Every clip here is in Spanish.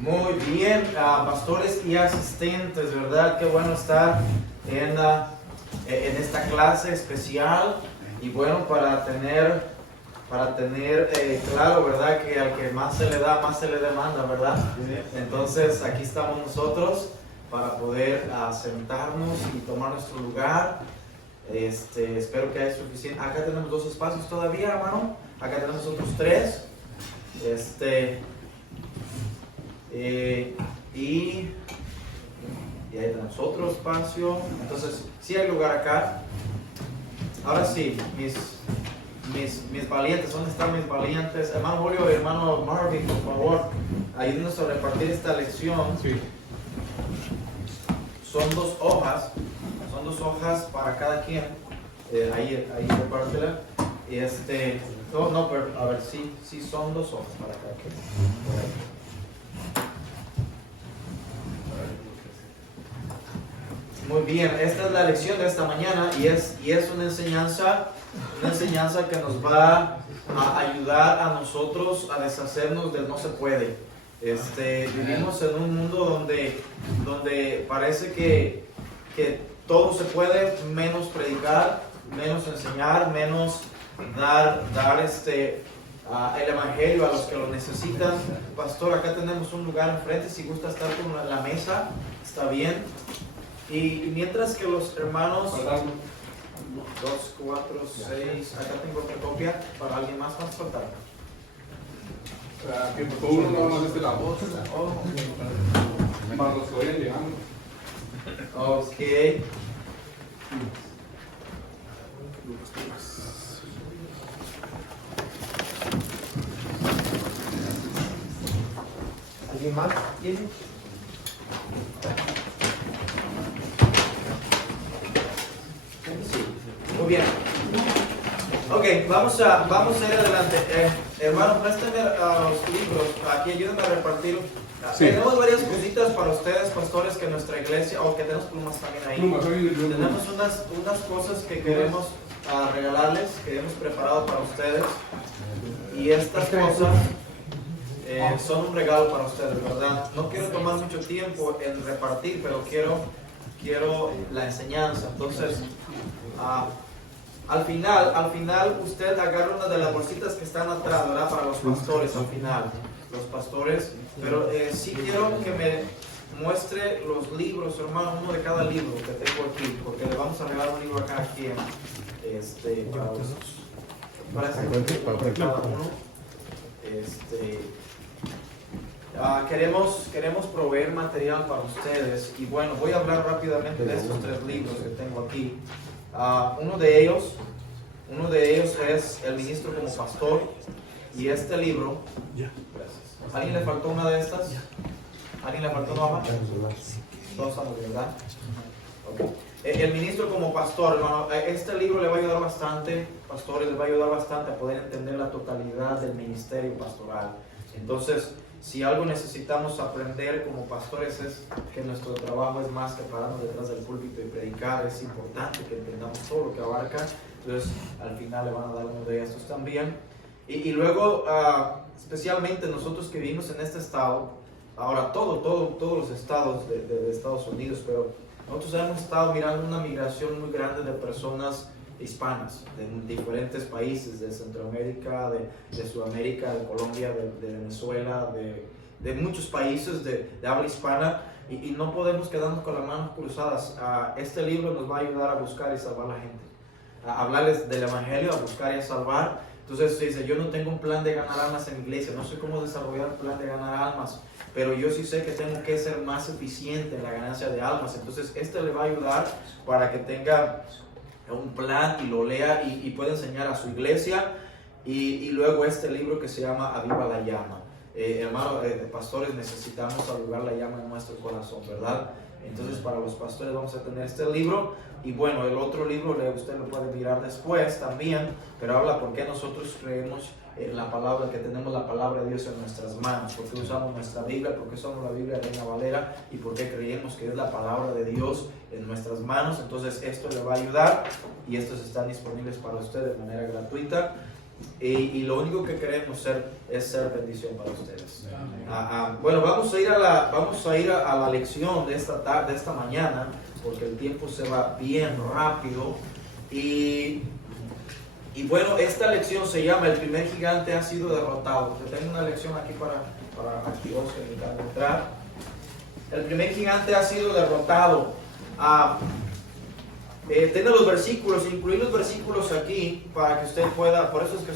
Muy bien, pastores y asistentes, ¿verdad? Qué bueno estar en esta clase especial y bueno, para tener claro, ¿verdad? Que al que más se le da, más se le demanda, ¿verdad? Entonces aquí estamos nosotros para poder sentarnos y tomar nuestro lugar. Espero que haya suficiente. Acá tenemos 2 espacios todavía, hermano. Acá tenemos otros 3. Y ahí tenemos otro espacio. Entonces, sí hay lugar acá. Ahora sí, mis valientes, ¿dónde están mis valientes? Hermano Julio y hermano Marvin, por favor, ayúdenos a repartir esta lección. Sí. Son 2 hojas para cada quien. Ahí repártela. No, pero a ver, sí son 2 hojas para cada quien. Por ahí. Muy bien, esta es la lección de esta mañana y es una enseñanza que nos va a ayudar a nosotros a deshacernos del no se puede. Vivimos en un mundo donde parece que todo se puede, menos predicar, menos enseñar, menos dar el evangelio a los que lo necesitan. Pastor, acá tenemos un lugar enfrente, si gusta estar con la mesa, está bien. Y mientras que los hermanos 2, 4, 6, acá tengo otra copia para alguien más faltar. Que por favor uno nada más de este lado. Para los que vayan llegando. Ok. ¿Alguien más tiene? Sí. Muy bien. Ok, vamos a ir adelante. Hermano, préstame los libros. Aquí ayúdenme a repartir. Sí. Tenemos varias cositas para ustedes, pastores, que nuestra iglesia, o que tenemos plumas también ahí. Tenemos unas cosas que queremos regalarles, que hemos preparado para ustedes. Y estas cosas son un regalo para ustedes, ¿verdad? No quiero tomar mucho tiempo en repartir, pero quiero la enseñanza. Entonces, al final usted agarra una de las bolsitas que están atrás, ¿verdad? Para los pastores, al final, los pastores. Pero sí quiero que me muestre los libros, hermano, uno de cada libro que tengo aquí, porque le vamos a regalar un libro acá aquí para cada uno. Queremos proveer material para ustedes y bueno, voy a hablar rápidamente de estos 3 libros que tengo aquí. Uno de ellos es El ministro como pastor, y este libro, ¿alguien le faltó una de estas? ¿Alguien le faltó una hoja? Todos estamos bien, ¿verdad? Okay. El ministro como pastor, hermano, este libro le va a ayudar bastante, pastores, les va a ayudar bastante a poder entender la totalidad del ministerio pastoral. Entonces, si algo necesitamos aprender como pastores es que nuestro trabajo es más que pararnos detrás del púlpito y predicar. Es importante que entendamos todo lo que abarca. Entonces, al final le van a dar uno de estos también. Y luego, especialmente nosotros que vivimos en este estado, ahora todos los estados de Estados Unidos, pero nosotros hemos estado mirando una migración muy grande de personas hispanas, de diferentes países, de Centroamérica, de Sudamérica, de Colombia, de Venezuela, de muchos países de habla hispana, y no podemos quedarnos con las manos cruzadas. Este libro nos va a ayudar a buscar y salvar a la gente, a hablarles del evangelio, a buscar y a salvar. Entonces dice, yo no tengo un plan de ganar almas en mi iglesia, no sé cómo desarrollar un plan de ganar almas, pero yo sí sé que tengo que ser más eficiente en la ganancia de almas. Entonces este le va a ayudar para que tenga un plan y lo lea y pueda enseñar a su iglesia. Y luego este libro que se llama Aviva la llama. Hermano, pastores, necesitamos avivar la llama en nuestro corazón, ¿verdad? Entonces para los pastores vamos a tener este libro. Y bueno, el otro libro usted lo puede mirar después también, pero habla por qué nosotros creemos en la palabra, que tenemos la palabra de Dios en nuestras manos, por qué usamos nuestra Biblia, por qué usamos la Biblia Reina Valera y por qué creemos que es la palabra de Dios en nuestras manos. Entonces esto le va a ayudar y estos están disponibles para usted de manera gratuita. y lo único que queremos es ser bendición para ustedes. Bueno, vamos a ir a la lección de esta tarde, de esta mañana, porque el tiempo se va bien rápido. Y bueno, esta lección se llama El primer gigante ha sido derrotado. Yo tengo una lección aquí para aquí, Oscar, entrar. El primer gigante ha sido derrotado. Tiene los versículos, incluir los versículos aquí para que usted pueda, por eso es que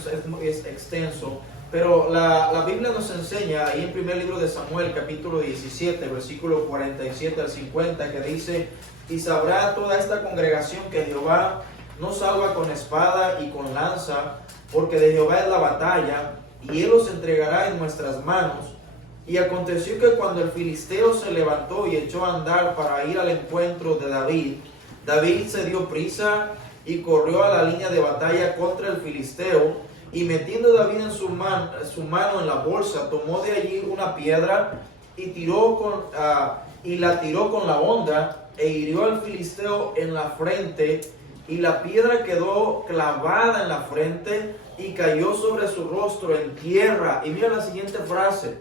es extenso, pero la Biblia nos enseña ahí en primer libro de Samuel, capítulo 17, versículo 47 al 50, que dice: y sabrá toda esta congregación que Jehová no salva con espada y con lanza, porque de Jehová es la batalla, y él los entregará en nuestras manos. Y aconteció que cuando el filisteo se levantó y echó a andar para ir al encuentro de David, David se dio prisa y corrió a la línea de batalla contra el filisteo, y metiendo David en su mano en la bolsa, tomó de allí una piedra y la tiró con la honda, e hirió al filisteo en la frente, y la piedra quedó clavada en la frente y cayó sobre su rostro en tierra. Y mira la siguiente frase: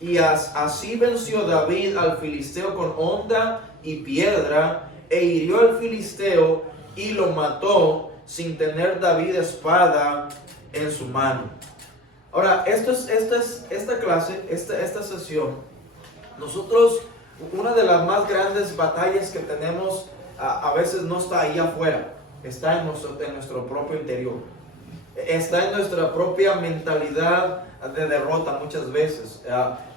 y así venció David al filisteo con honda y piedra, e hirió al filisteo y lo mató, sin tener David espada en su mano. Ahora, esta sesión, nosotros, una de las más grandes batallas que tenemos a veces no está ahí afuera, está en nuestro propio interior, está en nuestra propia mentalidad de derrota muchas veces.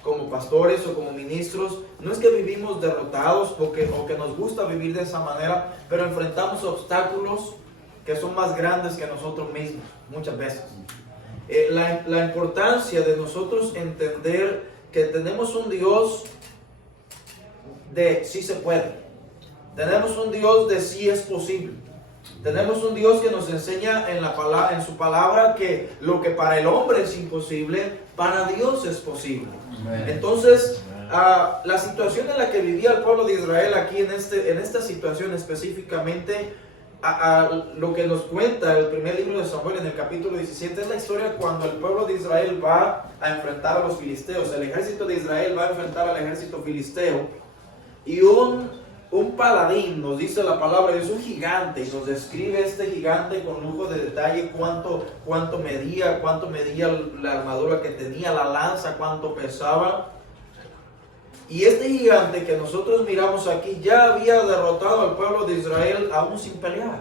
Como pastores o como ministros, no es que vivimos derrotados o que nos gusta vivir de esa manera, pero enfrentamos obstáculos que son más grandes que nosotros mismos muchas veces. La importancia de nosotros entender que tenemos un Dios de sí se puede, tenemos un Dios de sí es posible. Tenemos un Dios que nos enseña en su palabra que lo que para el hombre es imposible, para Dios es posible. Entonces, la situación en la que vivía el pueblo de Israel aquí en esta situación específicamente, lo que nos cuenta el primer libro de Samuel en el capítulo 17 es la historia cuando el pueblo de Israel va a enfrentar a los filisteos. El ejército de Israel va a enfrentar al ejército filisteo, y un paladín, nos dice la palabra, es un gigante, y nos describe este gigante con lujo de detalle, cuánto medía la armadura que tenía, la lanza, cuánto pesaba. Y este gigante que nosotros miramos aquí ya había derrotado al pueblo de Israel aún sin pelear.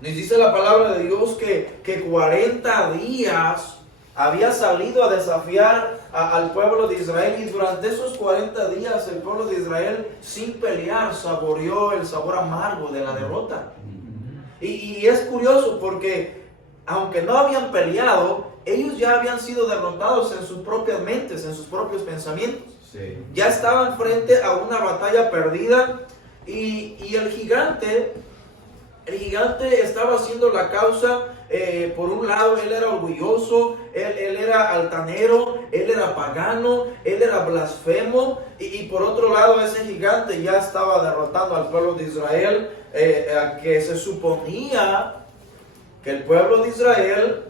Nos dice la palabra de Dios que 40 días había salido a desafiar al pueblo de Israel, y durante esos 40 días el pueblo de Israel, sin pelear, saboreó el sabor amargo de la derrota. Y es curioso porque aunque no habían peleado, ellos ya habían sido derrotados en sus propias mentes, en sus propios pensamientos. Sí. Ya estaban frente a una batalla perdida, y el gigante estaba haciendo la causa. Por un lado, él era orgulloso, él era altanero, él era pagano, él era blasfemo, y por otro lado, ese gigante ya estaba derrotando al pueblo de Israel, que se suponía que el pueblo de Israel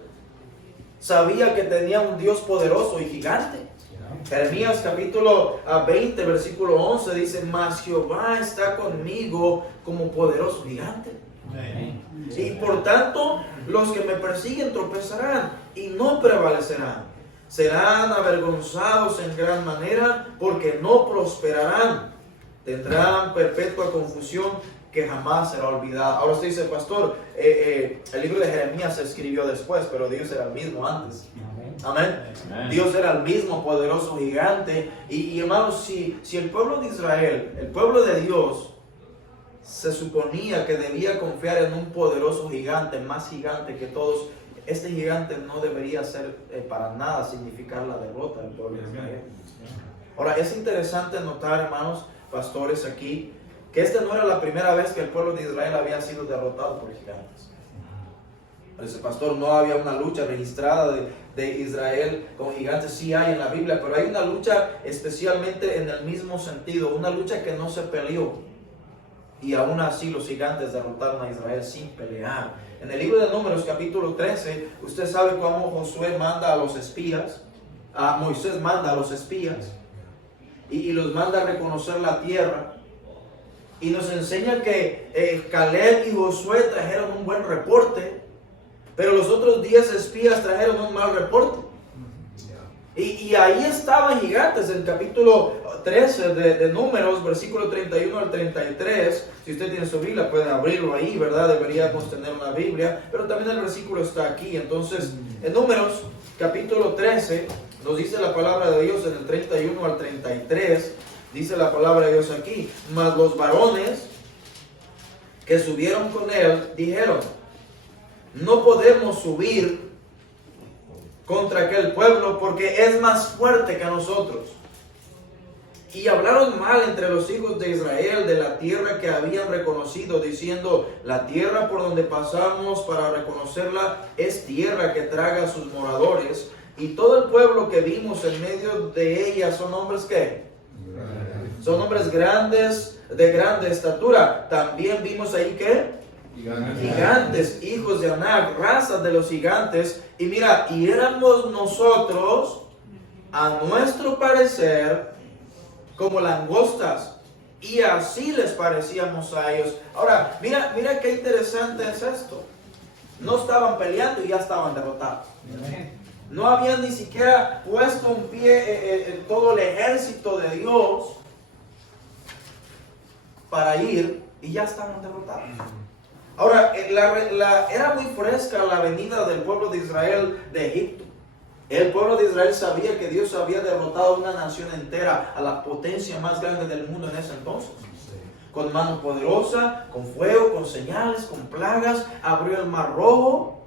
sabía que tenía un Dios poderoso y gigante. Jeremías capítulo 20, versículo 11 dice: mas Jehová está conmigo como poderoso gigante. Y por tanto, los que me persiguen tropezarán y no prevalecerán. Serán avergonzados en gran manera, porque no prosperarán. Tendrán perpetua confusión que jamás será olvidada. Ahora usted dice: pastor, el libro de Jeremías se escribió después, pero Dios era el mismo antes. Amén. Dios era el mismo poderoso gigante. Y hermanos, si el pueblo de Israel, el pueblo de Dios, se suponía que debía confiar en un poderoso gigante, más gigante que todos, este gigante no debería ser para nada significar la derrota del pueblo de Israel. Ahora, es interesante notar, hermanos pastores, aquí, que esta no era la primera vez que el pueblo de Israel había sido derrotado por gigantes. Dice: pastor, no había una lucha registrada de Israel con gigantes. Sí hay en la Biblia, pero hay una lucha especialmente en el mismo sentido, una lucha que no se peleó. y aún así los gigantes derrotaron a Israel sin pelear. En el libro de Números capítulo 13, usted sabe cómo Josué manda a los espías, Moisés manda a los espías y los manda a reconocer la tierra. Y nos enseña que Caleb y Josué trajeron un buen reporte, pero los otros 10 espías trajeron un mal reporte. Y ahí estaban gigantes en el capítulo 13 de Números, versículo 31 al 33. Si usted tiene su Biblia, puede abrirlo ahí, ¿verdad? Deberíamos tener una Biblia, pero también el versículo está aquí. Entonces, en Números, capítulo 13, nos dice la palabra de Dios en el 31 al 33. Dice la palabra de Dios aquí: mas los varones que subieron con él dijeron: no podemos subir contra aquel pueblo, porque es más fuerte que nosotros. Y hablaron mal entre los hijos de Israel de la tierra que habían reconocido, diciendo: la tierra por donde pasamos para reconocerla es tierra que traga a sus moradores, y todo el pueblo que vimos en medio de ella son hombres que son hombres grandes, de grande estatura. También vimos ahí que gigantes, hijos de Anac, razas de los gigantes. Y mira, y éramos nosotros, a nuestro parecer, como langostas, y así les parecíamos a ellos. Ahora, mira qué interesante es esto. No estaban peleando y ya estaban derrotados. No habían ni siquiera puesto un pie todo el ejército de Dios para ir y ya estaban derrotados. Ahora, era muy fresca la venida del pueblo de Israel de Egipto. El pueblo de Israel sabía que Dios había derrotado a una nación entera, a la potencia más grande del mundo en ese entonces. Con mano poderosa, con fuego, con señales, con plagas, abrió el mar rojo.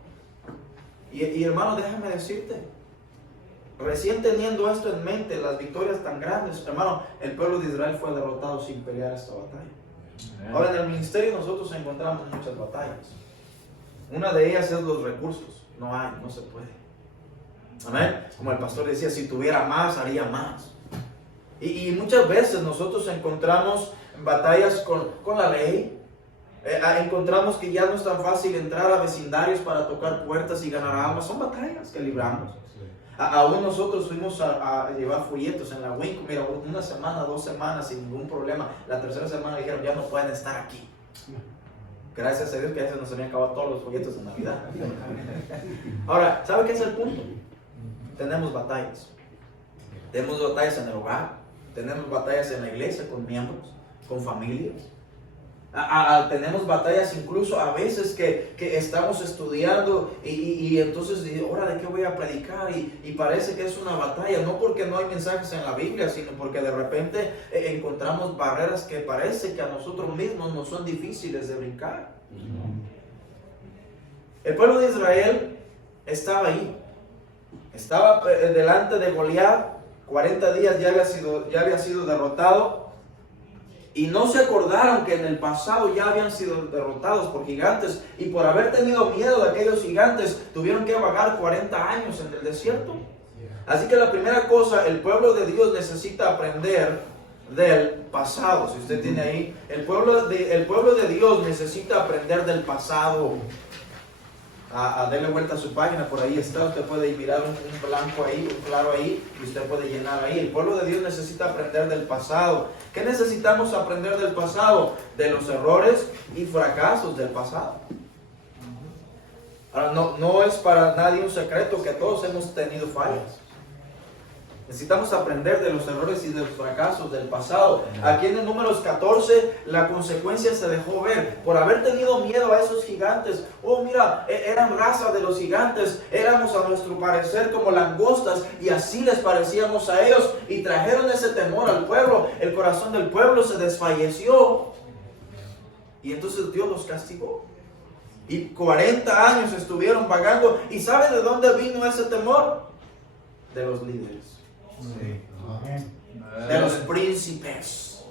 Y hermano, déjame decirte, recién teniendo esto en mente, las victorias tan grandes, hermano, el pueblo de Israel fue derrotado sin pelear esta batalla. Ahora, en el ministerio nosotros encontramos muchas batallas. Una de ellas es los recursos. No se puede. Amén. Como el pastor decía, si tuviera más, haría más. Y muchas veces nosotros encontramos batallas con la ley. Encontramos que ya no es tan fácil entrar a vecindarios para tocar puertas y ganar almas. Son batallas que libramos. Aún nosotros fuimos a llevar folletos en la Winco, mira, una semana, 2 semanas sin ningún problema. La tercera semana dijeron: ya no pueden estar aquí. Gracias a Dios que ya se nos habían acabado todos los folletos de Navidad. Ahora, ¿sabe qué es el punto? Tenemos batallas. Tenemos batallas en el hogar, tenemos batallas en la iglesia, con miembros, con familias. Tenemos batallas incluso a veces que estamos estudiando y entonces, ¿ahora de qué voy a predicar? Y parece que es una batalla, no porque no hay mensajes en la Biblia, sino porque de repente encontramos barreras que parece que a nosotros mismos nos son difíciles de brincar. El pueblo de Israel estaba ahí, estaba delante de Goliat, 40 días ya había sido derrotado. Y no se acordaron que en el pasado ya habían sido derrotados por gigantes. Y por haber tenido miedo de aquellos gigantes, tuvieron que vagar 40 años en el desierto. Así que la primera cosa, el pueblo de Dios necesita aprender del pasado. Si usted tiene ahí, el pueblo de Dios necesita aprender del pasado. Denle vuelta a su página, por ahí está. Usted puede mirar un blanco ahí, un claro ahí, y usted puede llenar ahí. El pueblo de Dios necesita aprender del pasado. ¿Qué necesitamos aprender del pasado? De los errores y fracasos del pasado. Ahora, no es para nadie un secreto que todos hemos tenido fallas. Necesitamos aprender de los errores y de los fracasos del pasado. Aquí en el Números 14, la consecuencia se dejó ver. Por haber tenido miedo a esos gigantes. Oh, mira, eran raza de los gigantes. Éramos a nuestro parecer como langostas. Y así les parecíamos a ellos. Y trajeron ese temor al pueblo. El corazón del pueblo se desfalleció. Y entonces Dios los castigó. Y 40 años estuvieron vagando. ¿Y sabe de dónde vino ese temor? De los líderes. Sí. De los príncipes.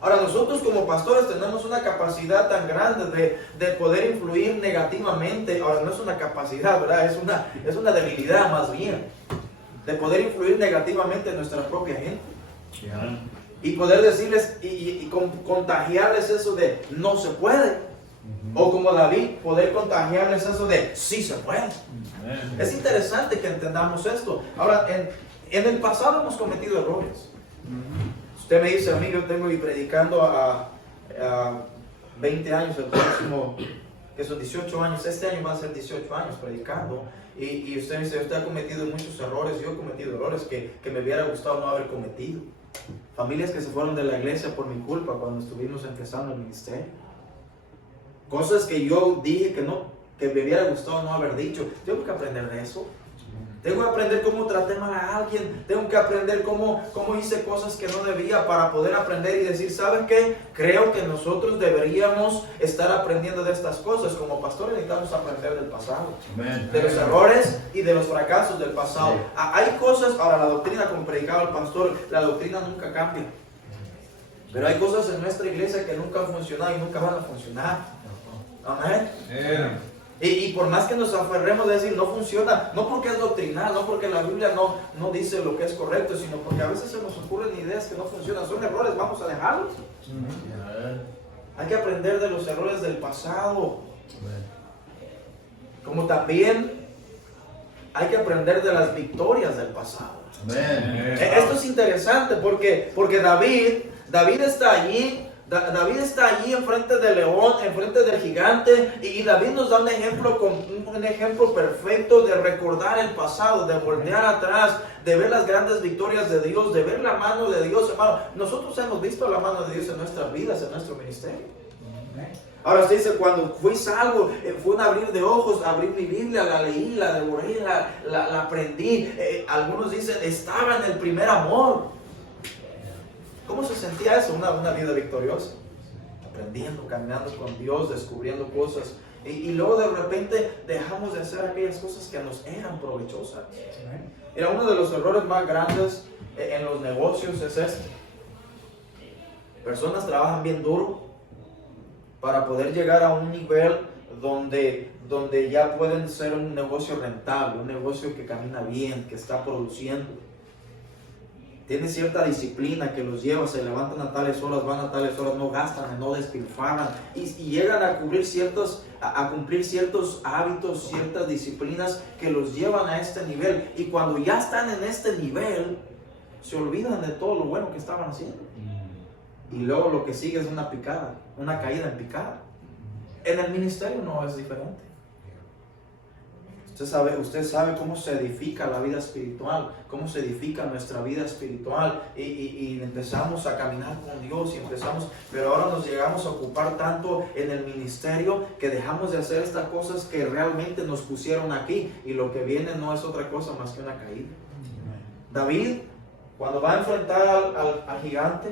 Ahora, nosotros como pastores tenemos una capacidad tan grande de poder influir negativamente. Ahora, no es una capacidad, ¿verdad? Es una debilidad más bien. De poder influir negativamente en nuestra propia gente. y poder decirles y contagiarles eso de no se puede. O como David, poder contagiarles eso de sí se puede. Es interesante que entendamos esto. Ahora, en el pasado hemos cometido errores. Usted me dice a mí, yo tengo y predicando a 20 años, el próximo, que son 18 años, este año va a ser 18 años predicando. Y usted me dice, usted ha cometido muchos errores. Yo he cometido errores que me hubiera gustado no haber cometido. Familias que se fueron de la iglesia por mi culpa cuando estuvimos empezando el ministerio. Cosas que yo dije que me hubiera gustado no haber dicho. Tengo que aprender de eso. Tengo que aprender cómo traté mal a alguien. Tengo que aprender cómo hice cosas que no debía para poder aprender y decir, ¿saben qué? Creo que nosotros deberíamos estar aprendiendo de estas cosas. Como pastores necesitamos aprender del pasado. Amén. De los errores y de los fracasos del pasado. Hay cosas, ahora la doctrina, como predicaba el pastor, la doctrina nunca cambia. Pero hay cosas en nuestra iglesia que nunca han funcionado y nunca van a funcionar. Amén. Y por más que nos aferremos de decir no funciona, no porque es doctrinal, no porque la Biblia no dice lo que es correcto, sino porque a veces se nos ocurren ideas que no funcionan, son errores, vamos a dejarlos. Hay que aprender de los errores del pasado. Como también hay que aprender de las victorias del pasado. Esto es interesante porque David está allí. David está allí enfrente del león, enfrente del gigante, y David nos da un ejemplo perfecto de recordar el pasado, de voltear atrás, de ver las grandes victorias de Dios, de ver la mano de Dios, hermano. Nosotros hemos visto la mano de Dios en nuestras vidas, en nuestro ministerio. Ahora usted dice, cuando fui salvo, fue un abrir de ojos, abrí mi Biblia, la leí, la devoré, la aprendí. Algunos dicen, estaba en el primer amor. ¿Cómo se sentía eso? Una vida victoriosa. Aprendiendo, caminando con Dios, descubriendo cosas. Y luego de repente dejamos de hacer aquellas cosas que nos eran provechosas. Mira, uno de los errores más grandes en los negocios es este. Personas trabajan bien duro para poder llegar a un nivel donde ya pueden ser un negocio rentable, un negocio que camina bien, que está produciendo. Tienen cierta disciplina que los lleva, se levantan a tales horas, van a tales horas, no gastan, no despilfarran y llegan a cumplir ciertos hábitos, ciertas disciplinas que los llevan a este nivel. Y cuando ya están en este nivel, se olvidan de todo lo bueno que estaban haciendo. Y luego lo que sigue es una picada, una caída en picada. En el ministerio no es diferente. Usted sabe cómo se edifica la vida espiritual, cómo se edifica nuestra vida espiritual y empezamos a caminar con Dios pero ahora nos llegamos a ocupar tanto en el ministerio que dejamos de hacer estas cosas que realmente nos pusieron aquí y lo que viene no es otra cosa más que una caída. David, cuando va a enfrentar al gigante,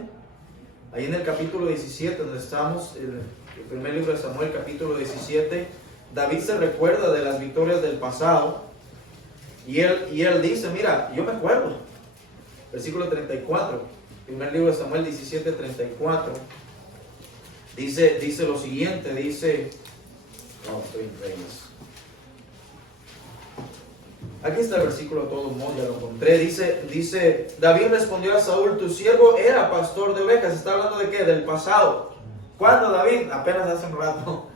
ahí en el capítulo 17 donde estamos, el primer libro de Samuel, capítulo 17, David se recuerda de las victorias del pasado y él dice, mira, yo me acuerdo, versículo 34, primer libro de Samuel 17, 34, dice lo siguiente, dice, estoy en Reyes. Aquí está el versículo, de todo modo, ya lo encontré. Dice, David respondió a Saúl, tu siervo era pastor de ovejas. ¿Está hablando de qué? Del pasado. ¿Cuándo, David? Apenas hace un rato.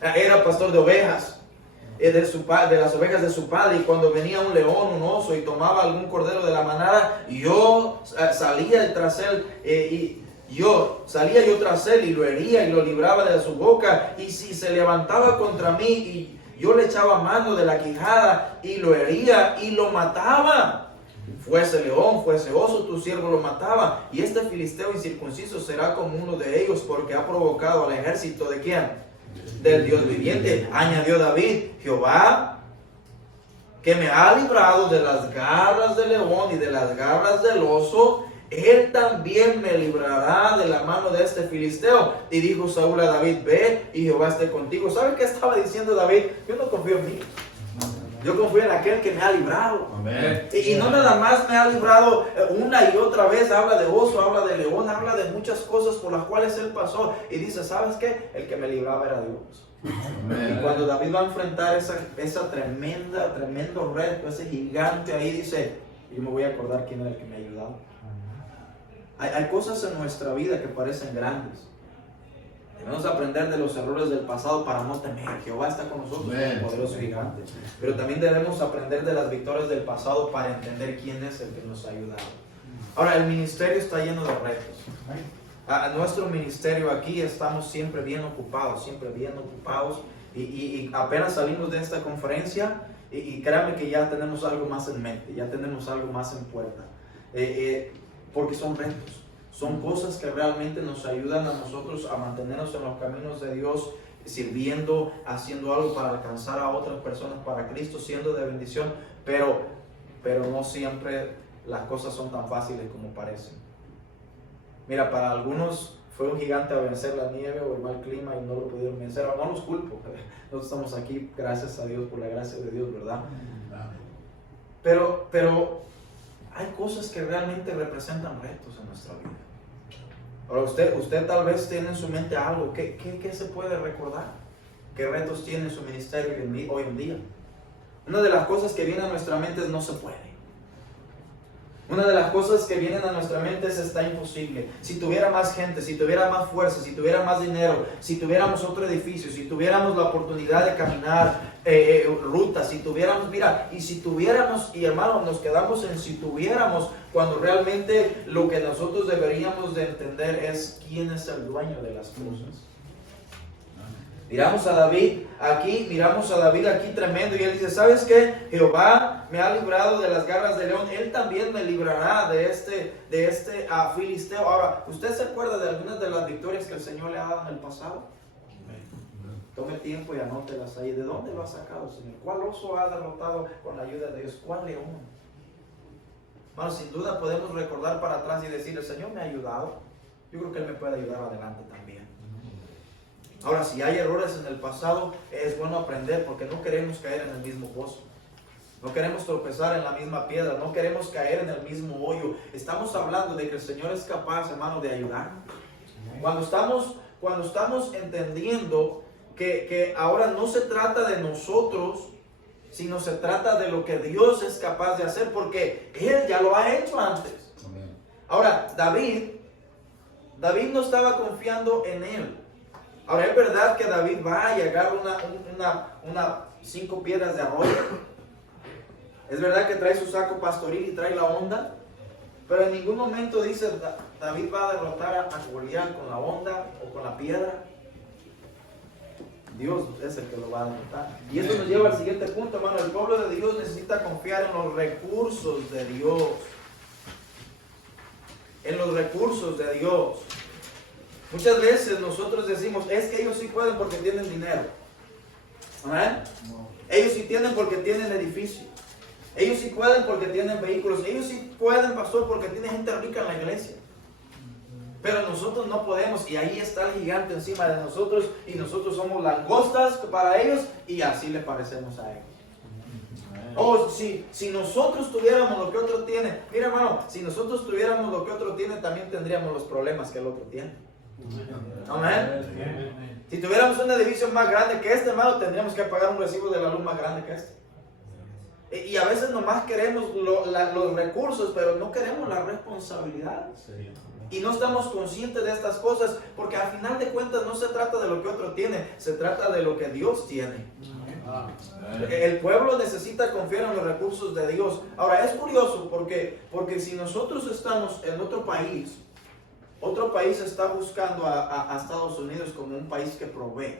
Era pastor de ovejas, de las ovejas de su padre, y cuando venía un león, un oso, y tomaba algún cordero de la manada, yo salía tras él, yo tras él, y lo hería, y lo libraba de su boca, y si se levantaba contra mí, y yo le echaba mano de la quijada, y lo hería, y lo mataba. Fuese león, fuese oso, tu siervo lo mataba, y este filisteo incircunciso será como uno de ellos, porque ha provocado al ejército de ¿quién? Del Dios viviente. Añadió David, Jehová, que me ha librado de las garras del león y de las garras del oso, él también me librará de la mano de este filisteo. Y dijo Saúl a David, ve y Jehová esté contigo. ¿Sabe qué estaba diciendo David? Yo no confío en mí. Yo confío en aquel que me ha librado. Amén. Y no nada más me ha librado una y otra vez. Habla de oso, habla de león, habla de muchas cosas por las cuales él pasó. Y dice, ¿sabes qué? El que me libraba era Dios. Amén. Y cuando David va a enfrentar esa tremendo reto, ese gigante ahí, dice, yo me voy a acordar quién era el que me ayudaba. Hay cosas en nuestra vida que parecen grandes. Debemos aprender de los errores del pasado para no temer. Jehová está con nosotros como un poderoso gigante. Pero también debemos aprender de las victorias del pasado para entender quién es el que nos ha ayudado. Ahora, el ministerio está lleno de retos. A nuestro ministerio aquí estamos siempre bien ocupados, y apenas salimos de esta conferencia y créanme que ya tenemos algo más en mente, ya tenemos algo más en puerta, porque son retos, son cosas que realmente nos ayudan a nosotros a mantenernos en los caminos de Dios, sirviendo, haciendo algo para alcanzar a otras personas para Cristo, siendo de bendición, pero no siempre las cosas son tan fáciles como parecen. Mira, para algunos fue un gigante a vencer la nieve o el mal clima y no lo pudieron vencer. No los culpo. Nosotros estamos aquí, gracias a Dios, por la gracia de Dios, ¿verdad? Pero hay cosas que realmente representan retos en nuestra vida. Ahora, usted tal vez tiene en su mente algo. ¿Qué se puede recordar? ¿Qué retos tiene su ministerio hoy en día? Una de las cosas que viene a nuestra mente es no se puede. Una de las cosas que vienen a nuestra mente es está imposible. Si tuviera más gente, si tuviera más fuerza, si tuviera más dinero, si tuviéramos otro edificio, si tuviéramos la oportunidad de caminar rutas, si tuviéramos, mira, y si tuviéramos, y hermano, nos quedamos en si tuviéramos, cuando realmente lo que nosotros deberíamos de entender es quién es el dueño de las cosas. Miramos a David aquí tremendo, y él dice, ¿sabes qué? Jehová me ha librado de las garras del león, él también me librará de este filisteo. Ahora, ¿usted se acuerda de algunas de las victorias que el Señor le ha dado en el pasado? Tome tiempo y anótelas ahí. ¿De dónde lo ha sacado, Señor? ¿Cuál oso ha derrotado con la ayuda de Dios? ¿Cuál león? Bueno, sin duda podemos recordar para atrás y decir, el Señor me ha ayudado. Yo creo que Él me puede ayudar adelante también. Ahora, si hay errores en el pasado, es bueno aprender, porque no queremos caer en el mismo pozo. No queremos tropezar en la misma piedra, no queremos caer en el mismo hoyo. Estamos hablando de que el Señor es capaz, hermano, de ayudarnos. Cuando estamos entendiendo que ahora no se trata de nosotros, sino se trata de lo que Dios es capaz de hacer, porque Él ya lo ha hecho antes. Ahora, David no estaba confiando en él. Ahora, es verdad que David va y agarra una 5 piedras de arroyo. Es verdad que trae su saco pastoril y trae la onda. Pero en ningún momento dice David va a derrotar a Goliat con la onda o con la piedra. Dios es el que lo va a derrotar. Y eso nos lleva al siguiente punto, hermano. El pueblo de Dios necesita confiar en los recursos de Dios. En los recursos de Dios. Muchas veces nosotros decimos, es que ellos sí pueden porque tienen dinero. ¿Amén? Ellos sí tienen porque tienen edificio. Ellos sí pueden porque tienen vehículos. Ellos sí pueden, pastor, porque tienen gente rica en la iglesia. Pero nosotros no podemos, y ahí está el gigante encima de nosotros, y nosotros somos langostas para ellos, y así le parecemos a ellos. Oh, si nosotros tuviéramos lo que otro tiene, mira, hermano, si nosotros tuviéramos lo que otro tiene, también tendríamos los problemas que el otro tiene. Amén. Si tuviéramos un edificio más grande que este, hermano, tendríamos que pagar un recibo de la luz más grande que este. Y a veces nomás queremos los recursos, pero no queremos la responsabilidad. Y no estamos conscientes de estas cosas, porque al final de cuentas no se trata de lo que otro tiene, se trata de lo que Dios tiene. El pueblo necesita confiar en los recursos de Dios. Ahora, es curioso porque si nosotros estamos en otro país está buscando a Estados Unidos como un país que provee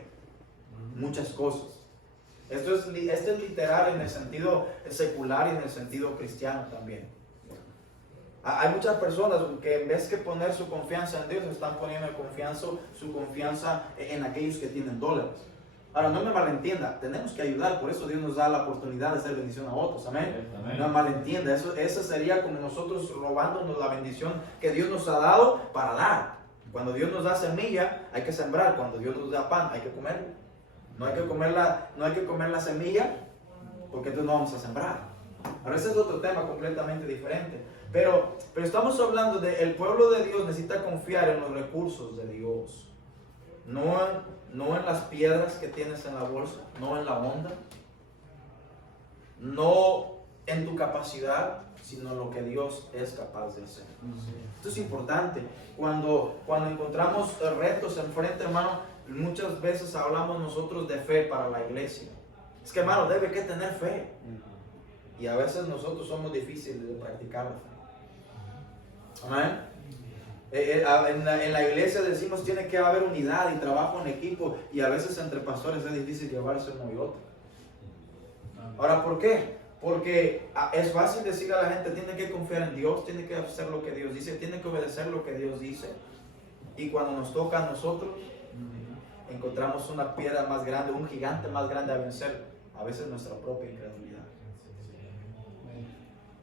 muchas cosas. Esto es literal en el sentido secular y en el sentido cristiano también. Hay muchas personas que en vez que poner su confianza en Dios, están poniendo su confianza en aquellos que tienen dólares. Ahora, no me malentienda, tenemos que ayudar, por eso Dios nos da la oportunidad de hacer bendición a otros, amén. No me malentienda, eso sería como nosotros robándonos la bendición que Dios nos ha dado para dar. Cuando Dios nos da semilla, hay que sembrar. Cuando Dios nos da pan, hay que comerlo. No hay que comer la semilla, porque entonces no vamos a sembrar. Ahora, ese es otro tema completamente diferente. Pero estamos hablando de el pueblo de Dios necesita confiar en los recursos de Dios. No en las piedras que tienes en la bolsa, no en la onda, no en tu capacidad, sino lo que Dios es capaz de hacer. Esto es importante. Cuando encontramos retos enfrente, hermano, muchas veces hablamos nosotros de fe para la iglesia. Es que, hermano, debe que tener fe. Y a veces nosotros somos difíciles de practicar la fe. Amén. En la iglesia decimos tiene que haber unidad y trabajo en equipo, y a veces entre pastores es difícil llevarse uno y otro. Ahora, ¿por qué? Porque es fácil decir a la gente tiene que confiar en Dios, tiene que hacer lo que Dios dice, tiene que obedecer lo que Dios dice, y cuando nos toca a nosotros encontramos una piedra más grande, un gigante más grande a vencer, a veces nuestra propia incredulidad.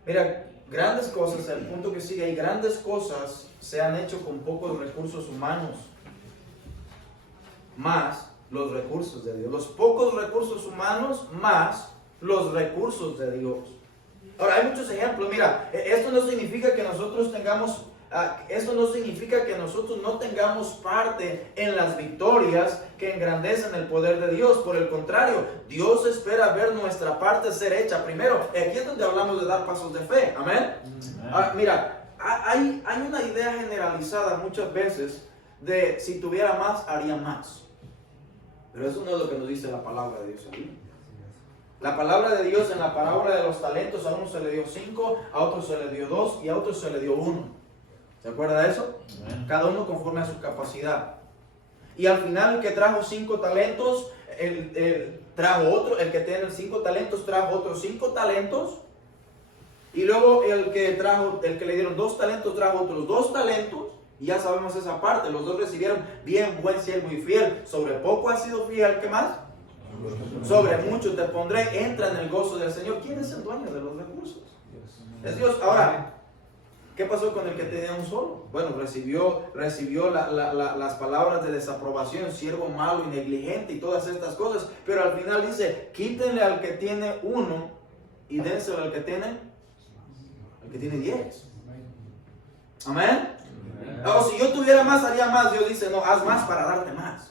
Mira, grandes cosas, el punto que sigue ahí, grandes cosas se han hecho con pocos recursos humanos, más los recursos de Dios. Los pocos recursos humanos, más los recursos de Dios. Ahora, hay muchos ejemplos. Mira, esto no significa que nosotros no tengamos parte en las victorias que engrandecen el poder de Dios. Por el contrario, Dios espera ver nuestra parte ser hecha primero. Aquí es donde hablamos de dar pasos de fe. Amén. Mira, hay una idea generalizada muchas veces de si tuviera más, haría más. Pero eso no es lo que nos dice la palabra de Dios ahí. La palabra de Dios en la parábola de los talentos, a uno se le dio 5, a otro se le dio 2 y a otro se le dio 1. ¿Se acuerda de eso? Cada uno conforme a su capacidad. Y al final el que trajo 5 talentos, trajo otro, el que tiene 5 talentos trajo otros 5 talentos. Y luego el que le dieron 2 talentos trajo otros 2 talentos. Y ya sabemos esa parte, los dos recibieron bien, buen siervo y fiel. Sobre poco has sido fiel, ¿qué más? Sobre mucho te pondré, entra en el gozo del Señor. ¿Quién es el dueño de los recursos? Es Dios. Ahora, ¿qué pasó con el que tenía un solo? Bueno, recibió las palabras de desaprobación, siervo malo y negligente y todas estas cosas, pero al final dice, quítenle al que tiene 1 y dénselo al que tiene 10. Amén. O si yo tuviera más, haría más. Dios dice, no, haz más para darte más.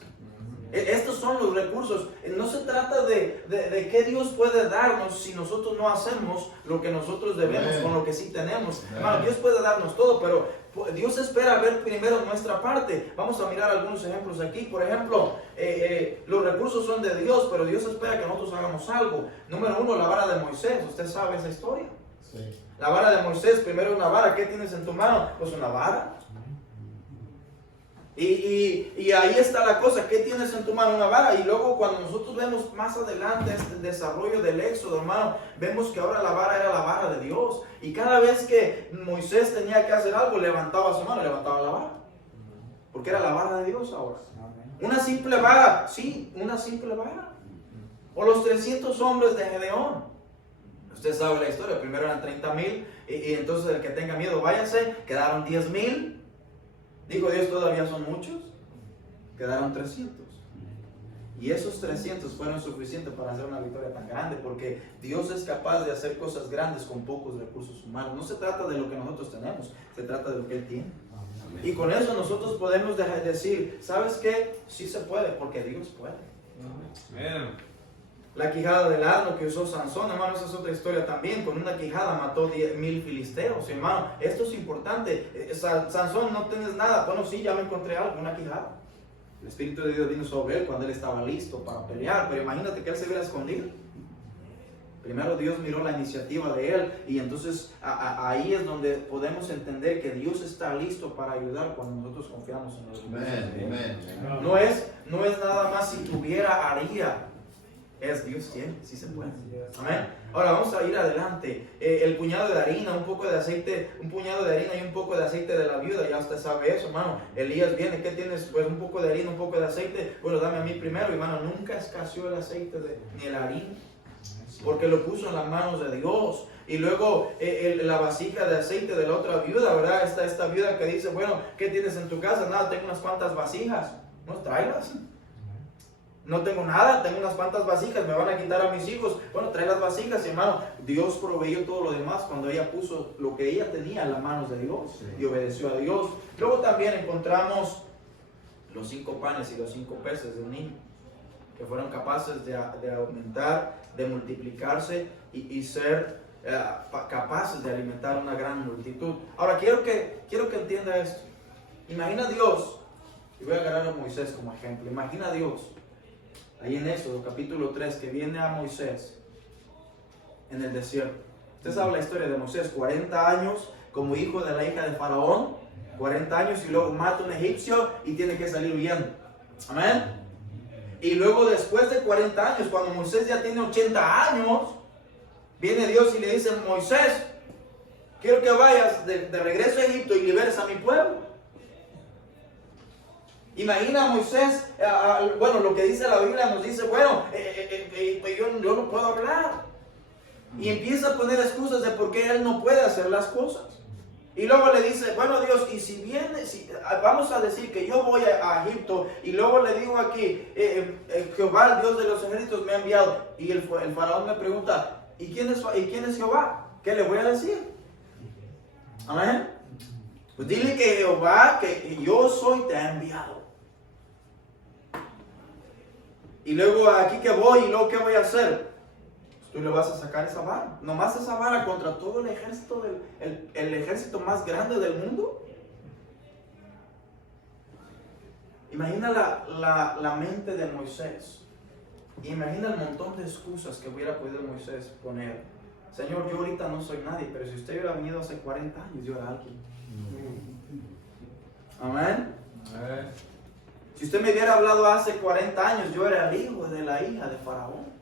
Estos son los recursos. No se trata de qué Dios puede darnos si nosotros no hacemos lo que nosotros debemos con lo que sí tenemos. Hermano, Dios puede darnos todo, pero Dios espera ver primero nuestra parte. Vamos a mirar algunos ejemplos aquí. Por ejemplo, los recursos son de Dios, pero Dios espera que nosotros hagamos algo. Número 1, la vara de Moisés. ¿Usted sabe esa historia? Sí. La vara de Moisés, primero una vara. ¿Qué tienes en tu mano? Pues una vara. Y ahí está la cosa, ¿qué tienes en tu mano? Una vara. Y luego cuando nosotros vemos más adelante este desarrollo del Éxodo, hermano, vemos que ahora la vara era la vara de Dios. Y cada vez que Moisés tenía que hacer algo, levantaba su mano, levantaba la vara. Porque era la vara de Dios ahora. Una simple vara, sí, una simple vara. O los 300 hombres de Gedeón. Usted sabe la historia, primero eran 30,000 y entonces el que tenga miedo váyase, quedaron 10,000. Dijo Dios, todavía son muchos, quedaron 300. Y esos 300 fueron suficientes para hacer una victoria tan grande, porque Dios es capaz de hacer cosas grandes con pocos recursos humanos. No se trata de lo que nosotros tenemos, se trata de lo que Él tiene. Y con eso nosotros podemos decir, ¿sabes qué? Sí se puede, porque Dios puede. La quijada del asno que usó Sansón, hermano, esa es otra historia también. Con una quijada mató 10,000 filisteos, hermano. Esto es importante. Sansón, no tienes nada. Bueno, sí, ya me encontré algo, una quijada. El Espíritu de Dios vino sobre él cuando él estaba listo para pelear. Pero imagínate que él se hubiera escondido. Primero Dios miró la iniciativa de él. Y entonces ahí es donde podemos entender que Dios está listo para ayudar cuando nosotros confiamos en Él. No es nada más si tuviera, haría. Es Dios tiene, sí se puede. Amén. Ahora vamos a ir adelante. El puñado de harina, un poco de aceite, un puñado de harina y un poco de aceite de la viuda. Ya usted sabe eso, hermano. Elías viene, ¿qué tienes? Pues un poco de harina, un poco de aceite. Bueno, dame a mí primero, hermano. Nunca escaseó el aceite ni la harina, porque lo puso en las manos de Dios. Y luego la vasija de aceite de la otra viuda, ¿verdad? Esta viuda que dice, bueno, ¿qué tienes en tu casa? Nada, tengo unas cuantas vasijas. No, tráelas. No tengo nada, tengo unas cuantas vasijas, me van a quitar a mis hijos. Bueno, trae las vasijas, hermano. Dios proveyó todo lo demás cuando ella puso lo que ella tenía en las manos de Dios y obedeció a Dios. Luego también encontramos los 5 panes y los 5 peces de un niño, que fueron capaces de aumentar, de multiplicarse y ser capaces de alimentar una gran multitud. Ahora quiero que entienda esto. Imagina a Dios, y voy a agarrar a Moisés como ejemplo. Imagina a Dios, ahí en Éxodo capítulo 3, que viene a Moisés en el desierto. Usted sabe la historia de Moisés, 40 años como hijo de la hija de Faraón, 40 años y luego mata a un egipcio y tiene que salir huyendo. Amén. Y luego después de 40 años, cuando Moisés ya tiene 80 años, viene Dios y le dice: Moisés, quiero que vayas de regreso a Egipto y liberes a mi pueblo. Imagina a Moisés, bueno, lo que dice la Biblia nos dice, bueno, yo no puedo hablar. Y empieza a poner excusas de por qué él no puede hacer las cosas. Y luego le dice: bueno, Dios, y si viene, vamos a decir que yo voy a Egipto, y luego le digo aquí, Jehová, el Dios de los ejércitos, me ha enviado. Y el faraón me pregunta: ¿y quién es Jehová? ¿Qué le voy a decir? Amén. Pues dile que Jehová, que yo soy, te ha enviado. Y luego aquí que voy, y luego ¿qué voy a hacer? Tú le vas a sacar esa vara, nomás esa vara contra todo el ejército, el ejército más grande del mundo. Imagina la mente de Moisés. Imagina el montón de excusas que hubiera podido Moisés poner. Señor, yo ahorita no soy nadie, pero si usted hubiera venido hace 40 años, yo era alguien. Amén. Si usted me hubiera hablado hace 40 años, yo era el hijo de la hija de Faraón.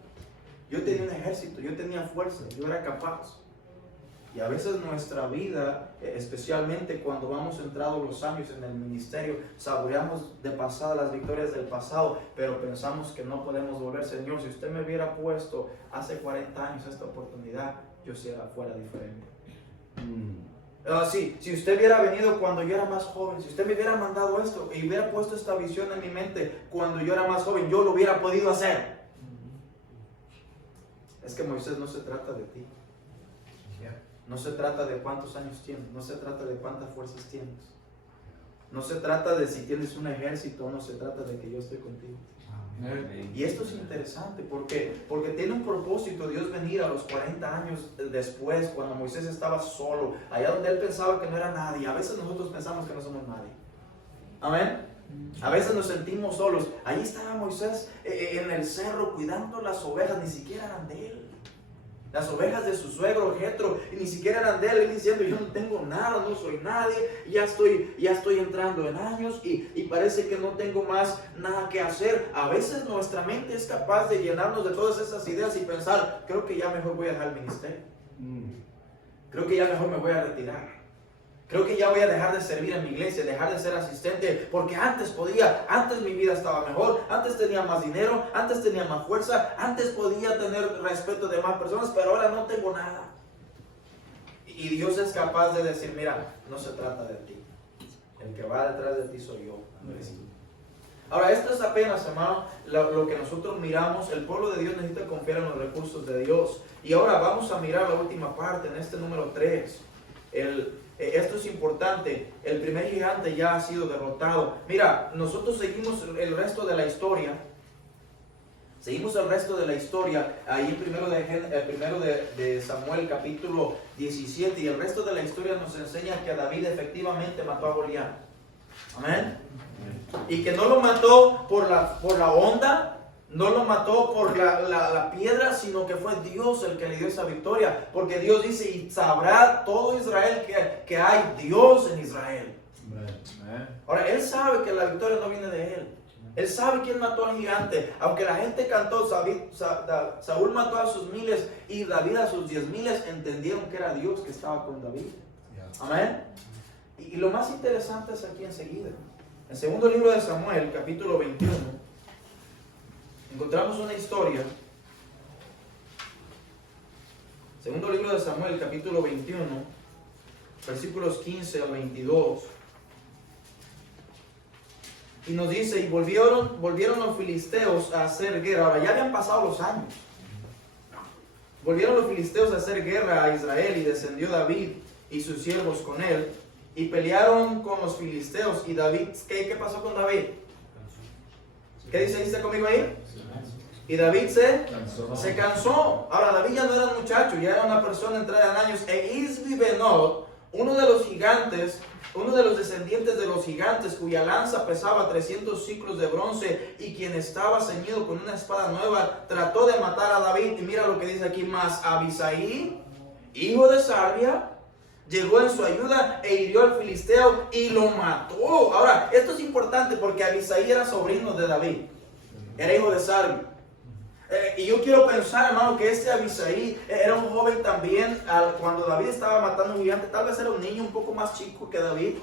Yo tenía un ejército, yo tenía fuerza, yo era capaz. Y a veces nuestra vida, especialmente cuando vamos entrados los años en el ministerio, saboreamos de pasada las victorias del pasado, pero pensamos que no podemos volver. Señor, si usted me hubiera puesto hace 40 años esta oportunidad, yo fuera diferente. Si usted hubiera venido cuando yo era más joven, si usted me hubiera mandado esto y hubiera puesto esta visión en mi mente cuando yo era más joven, yo lo hubiera podido hacer. Es que Moisés, no se trata de ti. No se trata de cuántos años tienes. No se trata de cuántas fuerzas tienes. No se trata de si tienes un ejército. No se trata de que yo esté contigo. Y esto es interesante porque tiene un propósito Dios venir a los 40 años después, cuando Moisés estaba solo, allá donde él pensaba que no era nadie. A veces nosotros pensamos que no somos nadie. Amén. A veces nos sentimos solos. Ahí estaba Moisés en el cerro cuidando las ovejas, ni siquiera eran de él. Las ovejas de su suegro Jetro, y ni siquiera eran de él. Él diciendo: yo no tengo nada, no soy nadie, ya estoy entrando en años y parece que no tengo más nada que hacer. A veces nuestra mente es capaz de llenarnos de todas esas ideas y pensar: creo que ya mejor voy a dejar el ministerio. Creo que ya mejor me voy a retirar. Creo que ya voy a dejar de servir en mi iglesia, dejar de ser asistente, porque antes mi vida estaba mejor, antes tenía más dinero, antes tenía más fuerza, antes podía tener respeto de más personas, pero ahora no tengo nada. Y Dios es capaz de decir: mira, no se trata de ti, el que va detrás de ti soy yo. Ahora, esto es apenas, hermano, lo que nosotros miramos. El pueblo de Dios necesita confiar en los recursos de Dios. Y ahora vamos a mirar la última parte, en este número 3. Esto es importante. El primer gigante ya ha sido derrotado. Mira, nosotros seguimos el resto de la historia. Seguimos el resto de la historia ahí en primero de Samuel capítulo 17. Y el resto de la historia nos enseña que David efectivamente mató a Goliat. Amén. Y que no lo mató por la onda. No lo mató por la piedra, sino que fue Dios el que le dio esa victoria. Porque Dios dice: y sabrá todo Israel que hay Dios en Israel. Ahora, él sabe que la victoria no viene de él. Él sabe quién mató al gigante. Aunque la gente cantó: Saúl mató a sus miles y David a sus 10,000, entendieron que era Dios que estaba con David. Amén. Y lo más interesante es aquí enseguida. En segundo libro de Samuel, capítulo 21. Encontramos una historia. Segundo libro de Samuel, capítulo 21, versículos 15 al 22. Y nos dice: y volvieron los filisteos a hacer guerra. Ahora, ya habían pasado los años. Volvieron los filisteos a hacer guerra a Israel, y descendió David y sus siervos con él, y pelearon con los filisteos. Y David, ¿qué pasó con David? ¿Qué dice conmigo ahí? Y David se cansó. Ahora David ya no era un muchacho, ya era una persona entrada en años. E Isbi-Benob, uno de los gigantes, uno de los descendientes de los gigantes, cuya lanza pesaba 300 ciclos de bronce y quien estaba ceñido con una espada nueva, trató de matar a David. Y mira lo que dice aquí: más Abisaí, hijo de Sarbia, llegó en su ayuda e hirió al filisteo y lo mató. Ahora, esto es importante porque Abisaí era sobrino de David, era hijo de Sarbia. Y yo quiero pensar, hermano, que este Abisaí era un joven también cuando David estaba matando a un gigante. Tal vez era un niño un poco más chico que David,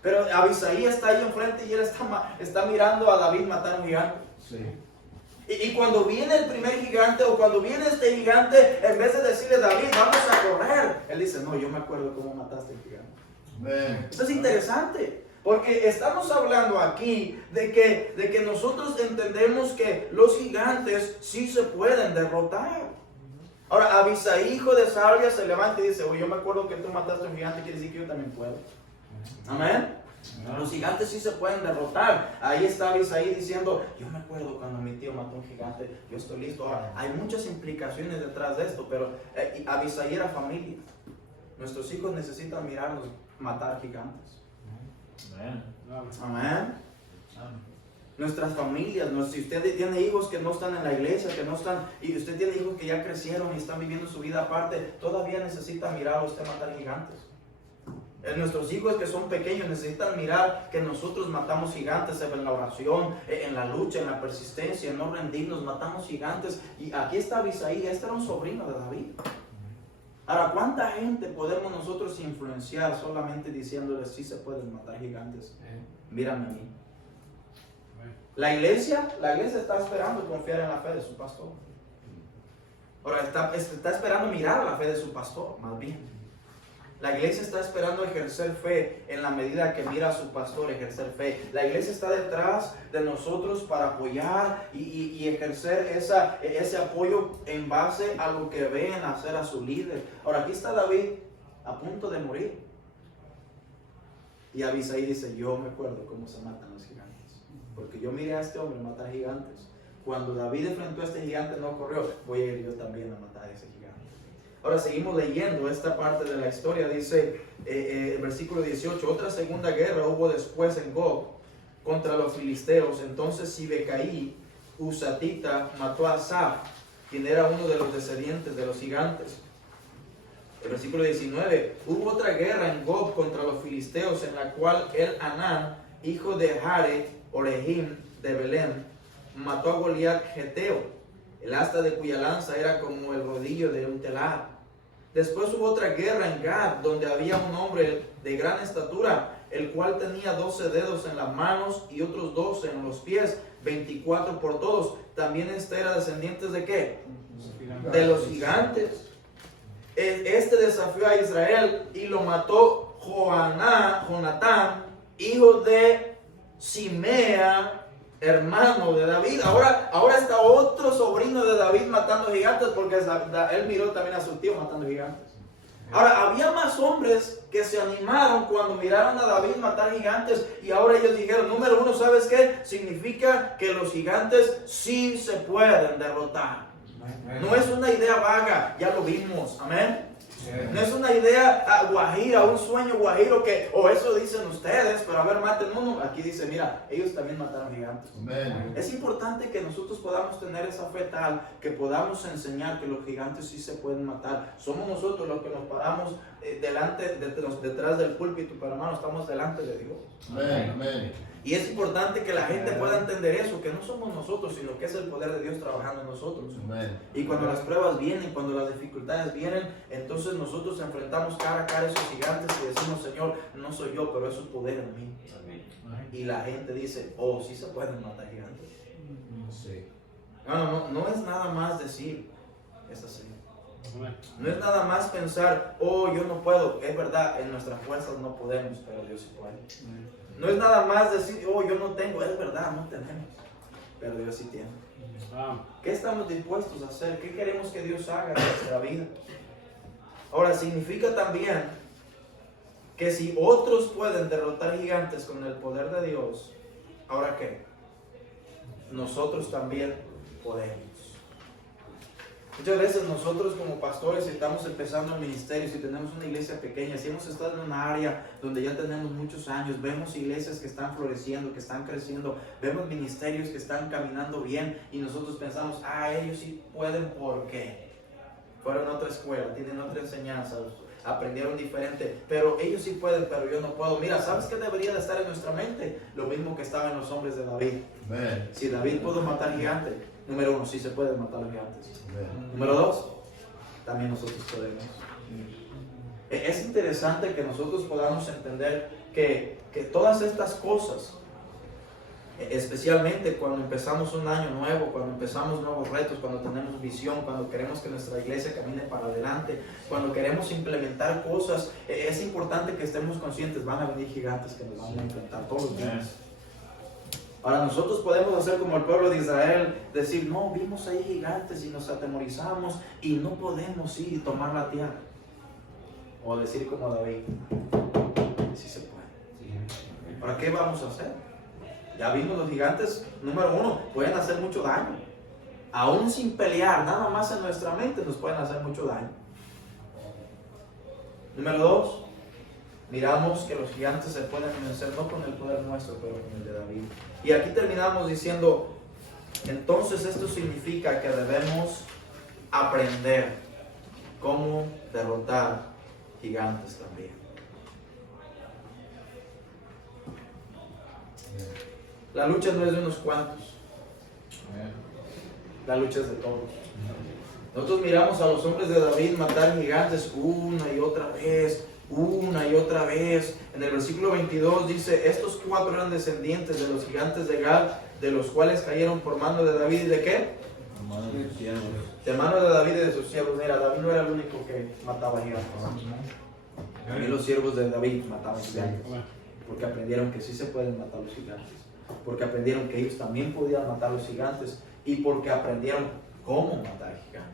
pero Abisaí está ahí enfrente y él está mirando a David matar a un gigante. Sí. Y cuando viene el primer gigante, o cuando viene este gigante, en vez de decirle: David, vamos a correr, él dice: no, yo me acuerdo cómo mataste al gigante. Amén. Esto es interesante, porque estamos hablando aquí de que nosotros entendemos que los gigantes sí se pueden derrotar. Ahora, Abisaí, hijo de Sarbia, se levanta y dice: oye, yo me acuerdo que tú mataste a un gigante, quiere decir que yo también puedo. Amén. Los gigantes sí se pueden derrotar. Ahí está Abisaí diciendo: yo me acuerdo cuando mi tío mató a un gigante, yo estoy listo. Ahora, hay muchas implicaciones detrás de esto, pero Abisaí era familia. Nuestros hijos necesitan mirarnos matar gigantes. Amén. Nuestras familias, si usted tiene hijos que no están en la iglesia, que no están, y usted tiene hijos que ya crecieron y están viviendo su vida aparte, todavía necesita mirar a usted matar gigantes. Nuestros hijos que son pequeños necesitan mirar que nosotros matamos gigantes en la oración, en la lucha, en la persistencia, en no rendirnos, matamos gigantes. Y aquí está Abisaí, este era un sobrino de David. Ahora, ¿cuánta gente podemos nosotros influenciar solamente diciéndoles: sí se pueden matar gigantes? Mírame a mí. La iglesia está esperando confiar en la fe de su pastor. Ahora, está esperando mirar la fe de su pastor, más bien. La iglesia está esperando ejercer fe en la medida que mira a su pastor ejercer fe. La iglesia está detrás de nosotros para apoyar y ejercer ese apoyo en base a lo que ven hacer a su líder. Ahora, aquí está David a punto de morir. Y Abisaí dice: yo me acuerdo cómo se matan los gigantes, porque yo miré a este hombre matar gigantes. Cuando David enfrentó a este gigante no corrió, voy a ir yo también a matar a ese gigante. Ahora seguimos leyendo esta parte de la historia. Dice el versículo 18: otra segunda guerra hubo después en Gob contra los filisteos. Entonces Sibecaí, Husatita, mató a Asaph, quien era uno de los descendientes de los gigantes. El versículo 19: hubo otra guerra en Gob contra los filisteos, en la cual Anán, hijo de Jare Orehim de Belén, mató a Goliat Geteo, el asta de cuya lanza era como el rodillo de un telar. Después hubo otra guerra en Gad, donde había un hombre de gran estatura, el cual tenía 12 dedos en las manos y otros 12 en los pies, 24 por todos. También este era descendiente ¿de qué? De los gigantes. Este desafió a Israel y lo mató Jonatán, hijo de Simea, hermano de David. Ahora está otro sobrino de David matando gigantes, porque él miró también a su tío matando gigantes. Ahora, había más hombres que se animaron cuando miraron a David matar gigantes, y ahora ellos dijeron: número uno, ¿sabes qué? Significa que los gigantes sí se pueden derrotar. No es una idea vaga, ya lo vimos, amén. No es una idea guajira, un sueño guajiro o eso dicen ustedes, pero a ver, maten uno. Aquí dice: mira, ellos también mataron gigantes. Amén. Es importante que nosotros podamos tener esa fe tal que podamos enseñar que los gigantes sí se pueden matar. Somos nosotros los que nos paramos detrás del púlpito, pero hermano, estamos delante de Dios. Amén. Amén. Y es importante que la gente pueda entender eso, que no somos nosotros, sino que es el poder de Dios trabajando en nosotros. Amén. Y cuando las pruebas vienen, cuando las dificultades vienen, entonces nosotros enfrentamos cara a cara a esos gigantes y decimos: Señor, no soy yo, pero es su poder en mí. Amén. Y la gente dice: oh, sí se pueden matar gigantes. Sí. No es nada más decir, es así. No es nada más pensar: oh, yo no puedo. Es verdad, en nuestras fuerzas no podemos, pero Dios sí puede. No es nada más decir: oh, yo no tengo. Es verdad, no tenemos, pero Dios sí tiene. ¿Qué estamos dispuestos a hacer? ¿Qué queremos que Dios haga en nuestra vida? Ahora, significa también que si otros pueden derrotar gigantes con el poder de Dios, ¿ahora qué? Nosotros también podemos. Muchas veces nosotros como pastores estamos empezando el ministerio, si tenemos una iglesia pequeña, si hemos estado en una área donde ya tenemos muchos años, vemos iglesias que están floreciendo, que están creciendo, vemos ministerios que están caminando bien y nosotros pensamos, ellos sí pueden porque fueron a otra escuela, tienen otra enseñanza, aprendieron diferente, pero ellos sí pueden, pero yo no puedo. Mira, ¿sabes qué debería de estar en nuestra mente? Lo mismo que estaba en los hombres de David. Amen. Si David pudo matar gigantes, número 1, sí se pueden matar los gigantes. Amen. Número 2, también nosotros podemos. Es interesante que nosotros podamos entender que todas estas cosas, especialmente cuando empezamos un año nuevo, cuando empezamos nuevos retos, cuando tenemos visión, cuando queremos que nuestra iglesia camine para adelante, cuando queremos implementar cosas, es importante que estemos conscientes, van a venir gigantes que nos van a enfrentar todos los días. Ahora nosotros podemos hacer como el pueblo de Israel, decir, no, vimos ahí gigantes y nos atemorizamos y no podemos ir y tomar la tierra. O decir como David, sí se puede. ¿Para qué vamos a hacer? Ya vimos los gigantes, número 1, pueden hacer mucho daño. Aún sin pelear, nada más en nuestra mente nos pueden hacer mucho daño. Número 2, miramos que los gigantes se pueden vencer no con el poder nuestro, pero con el de David. Y aquí terminamos diciendo, entonces esto significa que debemos aprender cómo derrotar gigantes también. La lucha no es de unos cuantos, la lucha es de todos. Nosotros miramos a los hombres de David matar gigantes una y otra vez. En el versículo 22 dice, estos 4 eran descendientes de los gigantes de Gad, de los cuales cayeron por mano de David. ¿Y de qué? De mano de David y de sus siervos. Mira, David no era el único que mataba gigantes. También los siervos de David mataban gigantes, porque aprendieron que sí se pueden matar los gigantes, porque aprendieron que ellos también podían matar los gigantes y porque aprendieron cómo matar gigantes.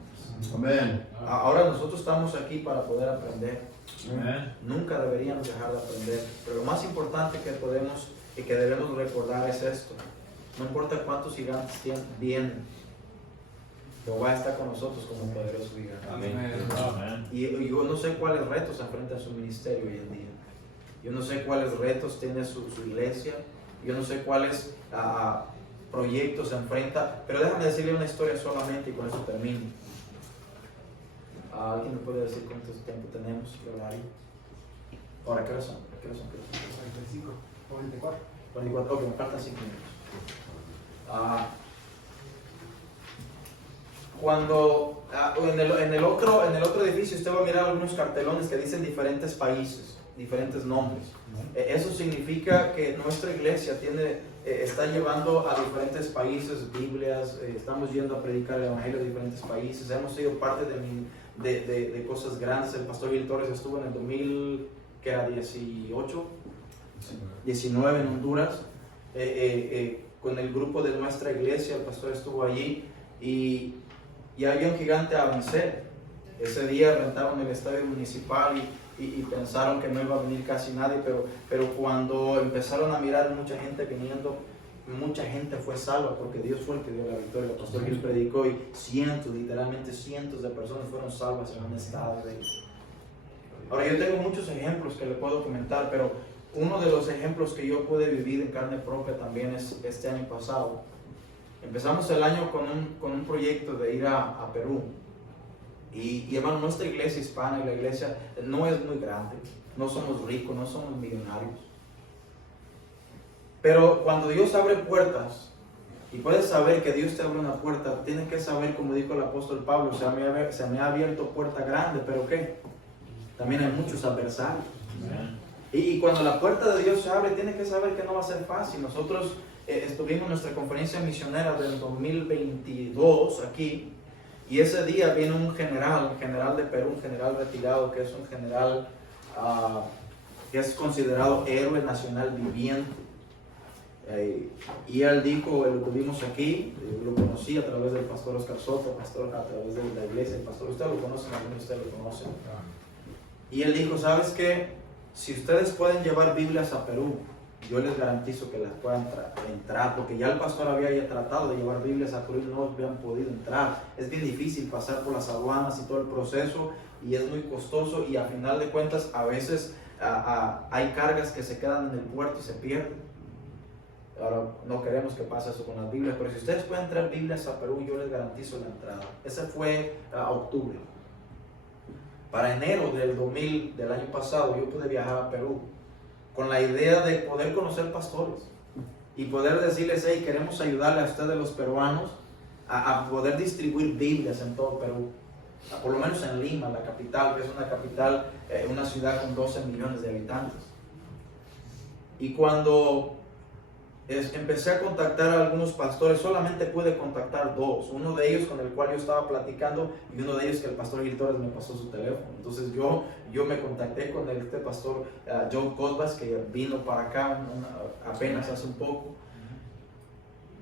Amen. Ahora nosotros estamos aquí para poder aprender. Amen. Nunca deberíamos dejar de aprender, pero lo más importante que podemos y que debemos recordar es esto: no importa cuántos gigantes vienen, Jehová está con nosotros como poderoso gigante. Amen. Y yo no sé cuáles retos enfrenta su ministerio hoy en día. Yo no sé cuáles retos tiene su iglesia. Yo no sé cuáles proyectos enfrenta. Pero déjame decirle una historia solamente y con eso termino. ¿Alguien me puede decir cuánto tiempo tenemos? ¿Qué horario? Ahora, ¿qué hora son? 45, 44. 44. Ok, me faltan 5 minutos. Cuando en el otro edificio usted va a mirar algunos cartelones que dicen diferentes países, diferentes nombres. Eso significa que nuestra iglesia está llevando a diferentes países Biblias, estamos yendo a predicar el evangelio a diferentes países, hemos sido parte de cosas grandes. El pastor Bill Torres estuvo en el 2018, 19 en Honduras, con el grupo de nuestra iglesia. El pastor estuvo allí y había un gigante a vencer. Ese día rentaron el estadio municipal y pensaron que no iba a venir casi nadie, pero cuando empezaron a mirar mucha gente viniendo, mucha gente fue salva porque Dios fue el que dio la victoria. El pastor Gil predicó y literalmente cientos de personas fueron salvas en un estadio. Ahora, yo tengo muchos ejemplos que le puedo comentar, pero uno de los ejemplos que yo pude vivir en carne propia también es este año pasado. Empezamos el año con un proyecto de ir a Perú. Y hermano, nuestra iglesia hispana y la iglesia no es muy grande, no somos ricos, no somos millonarios. Pero cuando Dios abre puertas, y puedes saber que Dios te abre una puerta, tienes que saber, como dijo el apóstol Pablo, se me ha abierto puerta grande, pero ¿qué? También hay muchos adversarios. Y cuando la puerta de Dios se abre, tienes que saber que no va a ser fácil. Nosotros estuvimos en nuestra conferencia misionera del 2022 aquí, y ese día viene un general de Perú, un general retirado, que es un general que es considerado héroe nacional viviente. Y él dijo, lo tuvimos aquí, lo conocí a través del pastor Oscar Soto, pastor a través de la iglesia, el pastor, usted lo conoce, algunos de ustedes lo conocen. Y él dijo, ¿sabes qué? Si ustedes pueden llevar Biblias a Perú, yo les garantizo que las puedan entrar, porque ya el pastor había tratado de llevar Biblias a Perú y no habían podido entrar. Es bien difícil pasar por las aduanas y todo el proceso, y es muy costoso, y a final de cuentas a veces hay cargas que se quedan en el puerto y se pierden. Ahora no queremos que pase eso con las Biblias, pero si ustedes pueden traer Biblias a Perú, yo les garantizo la entrada. Ese fue octubre. Para enero del año pasado yo pude viajar a Perú con la idea de poder conocer pastores y poder decirles, hey, queremos ayudarle a ustedes los peruanos a poder distribuir Biblias en todo Perú, por lo menos en Lima, la capital, que es una capital, una ciudad con 12 millones de habitantes. Y cuando empecé a contactar a algunos pastores, solamente pude contactar dos, uno de ellos con el cual yo estaba platicando y uno de ellos que el pastor Gil Torres me pasó su teléfono. Entonces yo me contacté con este pastor Joe Cosbas, que vino para acá apenas hace un poco,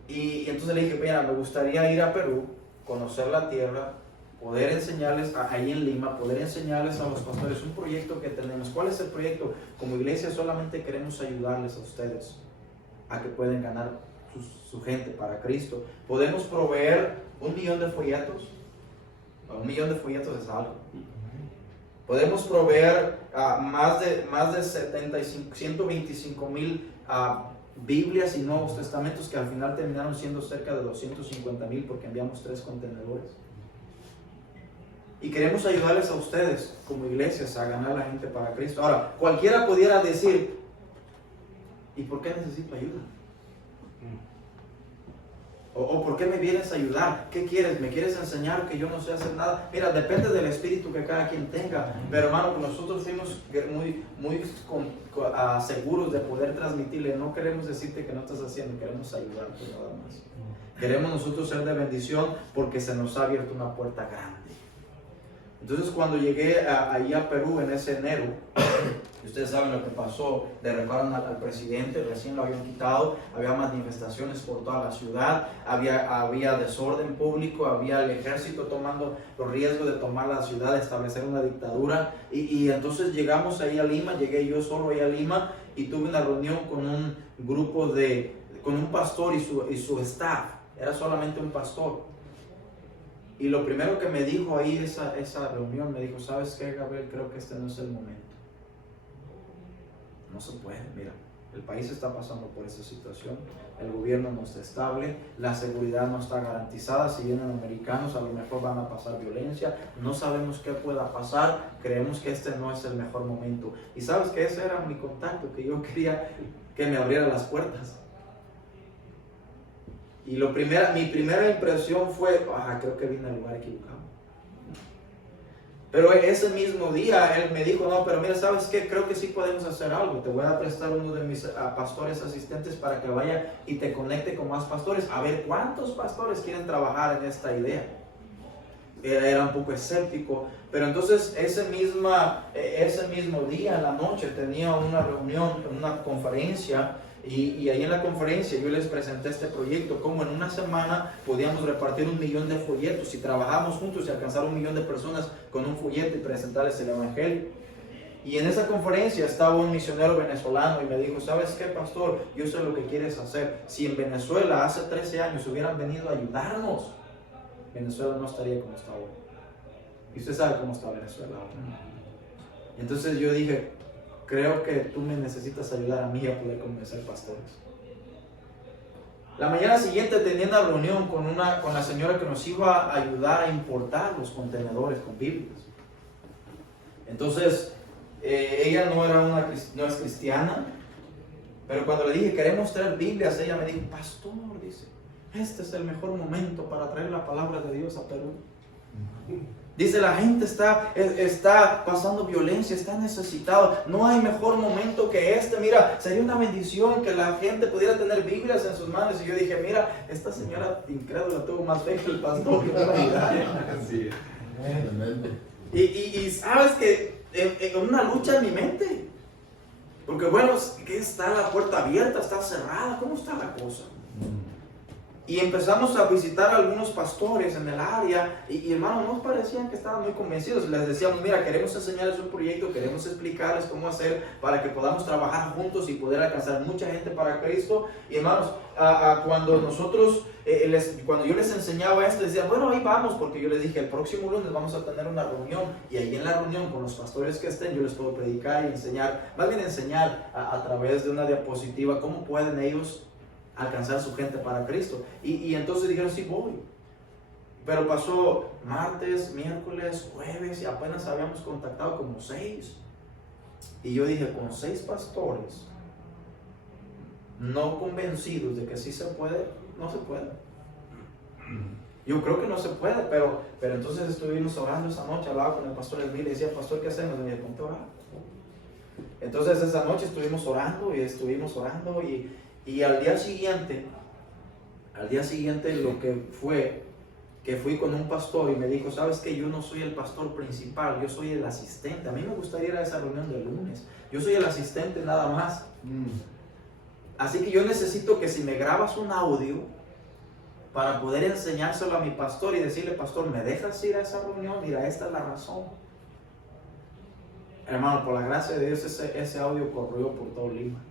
y entonces le dije, mira, me gustaría ir a Perú, conocer la tierra, poder enseñarles ahí en Lima, poder enseñarles a los pastores un proyecto que tenemos. ¿Cuál es el proyecto? Como iglesia solamente queremos ayudarles a ustedes a que pueden ganar su gente para Cristo. Podemos proveer 1 millón de folletos. 1 millón de folletos es algo. Podemos proveer más de 125,000 Biblias y Nuevos Testamentos, que al final terminaron siendo cerca de 250,000 porque enviamos 3 contenedores. Y queremos ayudarles a ustedes como iglesias a ganar a la gente para Cristo. Ahora, cualquiera pudiera decir, ¿y por qué necesito ayuda? ¿O por qué me vienes a ayudar? ¿Qué quieres? ¿Me quieres enseñar que yo no sé hacer nada? Mira, depende del espíritu que cada quien tenga. Pero hermano, nosotros fuimos muy seguros de poder transmitirle. No queremos decirte que no estás haciendo, queremos ayudarte nada más. Queremos nosotros ser de bendición porque se nos ha abierto una puerta grande. Entonces cuando llegué ahí a Perú en ese enero, ustedes saben lo que pasó, derrocaron al presidente, recién lo habían quitado, había manifestaciones por toda la ciudad, había desorden público, había el ejército tomando los riesgos de tomar la ciudad, de establecer una dictadura, y entonces llegamos ahí a Lima, llegué yo solo ahí a Lima y tuve una reunión con un grupo con un pastor y su staff, era solamente un pastor. Y lo primero que me dijo ahí esa reunión, me dijo, ¿sabes qué, Gabriel? Creo que este no es el momento. No se puede, mira, el país está pasando por esa situación, el gobierno no está estable, la seguridad no está garantizada, si vienen americanos a lo mejor van a pasar violencia, no sabemos qué pueda pasar, creemos que este no es el mejor momento. Y sabes que ese era mi contacto, que yo quería que me abriera las puertas. Y mi primera impresión fue, creo que vine al lugar equivocado. Pero ese mismo día él me dijo, no, pero mira, ¿sabes qué? Creo que sí podemos hacer algo. Te voy a prestar uno de mis pastores asistentes para que vaya y te conecte con más pastores. A ver, ¿cuántos pastores quieren trabajar en esta idea? Era un poco escéptico, pero entonces ese mismo día, en la noche, tenía una reunión, una conferencia. Y ahí en la conferencia yo les presenté este proyecto, cómo en una semana podíamos repartir 1 millón de folletos si trabajamos juntos y alcanzar 1 millón de personas con un folleto y presentarles el evangelio. Y en esa conferencia estaba un misionero venezolano y me dijo, ¿sabes qué, pastor? Yo sé lo que quieres hacer. Si en Venezuela hace 13 años hubieran venido a ayudarnos, Venezuela no estaría como está ahora. Y usted sabe cómo está Venezuela ahora. Entonces yo dije, creo que tú me necesitas ayudar a mí a poder convencer pastores. La mañana siguiente tenía una reunión con la señora que nos iba a ayudar a importar los contenedores con Biblias. Entonces, ella no es cristiana, pero cuando le dije, queremos traer Biblias, ella me dijo, pastor, dice, este es el mejor momento para traer la palabra de Dios a Perú. Dice, la gente está pasando violencia, está necesitado. No hay mejor momento que este. Mira, sería una bendición que la gente pudiera tener Biblias en sus manos. Y yo dije, mira, esta señora incrédula tuvo más fe que el pastor. Así es. Y sabes que en una lucha en mi mente. Porque bueno, ¿qué está la puerta abierta? ¿Está cerrada? ¿Cómo está la cosa? Y empezamos a visitar a algunos pastores en el área y hermanos, nos parecían que estaban muy convencidos. Les decíamos, mira, queremos enseñarles un proyecto, queremos explicarles cómo hacer para que podamos trabajar juntos y poder alcanzar mucha gente para Cristo. Y hermanos, cuando nosotros, cuando yo les enseñaba esto, decían, bueno, ahí vamos, porque yo les dije, el próximo lunes vamos a tener una reunión y ahí en la reunión con los pastores que estén, yo les puedo predicar y enseñar, más bien enseñar a través de una diapositiva cómo pueden ellos alcanzar su gente para Cristo. Y entonces dijeron, sí voy. Pero pasó martes, miércoles, jueves y apenas habíamos contactado como 6. Y yo dije, con 6 pastores no convencidos de que sí se puede, no se puede. Yo creo que no se puede, pero entonces estuvimos orando esa noche, hablaba con el pastor Elvil y le decía, pastor, ¿qué hacemos? Y me dijo, ponte a orar. Entonces esa noche estuvimos orando y al día siguiente lo que fue, que fui con un pastor y me dijo, sabes que yo no soy el pastor principal, yo soy el asistente. A mí me gustaría ir a esa reunión del lunes, yo soy el asistente nada más. Así que yo necesito que si me grabas un audio para poder enseñárselo a mi pastor y decirle, pastor, ¿me dejas ir a esa reunión? Mira, esta es la razón. Hermano, por la gracia de Dios ese audio corrió por todo Lima.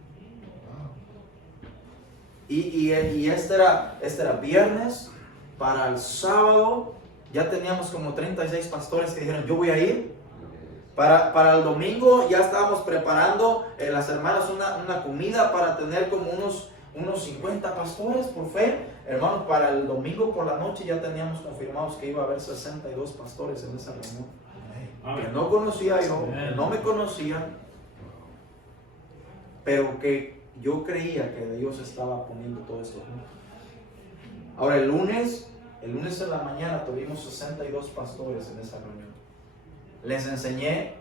Y este era viernes. Para el sábado ya teníamos como 36 pastores que dijeron, yo voy a ir. Para el domingo ya estábamos preparando las hermanas una comida para tener como unos 50 pastores por fe. Hermanos, para el domingo por la noche ya teníamos confirmados que iba a haber 62 pastores en esa reunión. Que no conocía yo, que no me conocían, pero que yo creía que Dios estaba poniendo todo esto junto. Ahora el lunes en la mañana tuvimos 62 pastores en esa reunión. Les enseñé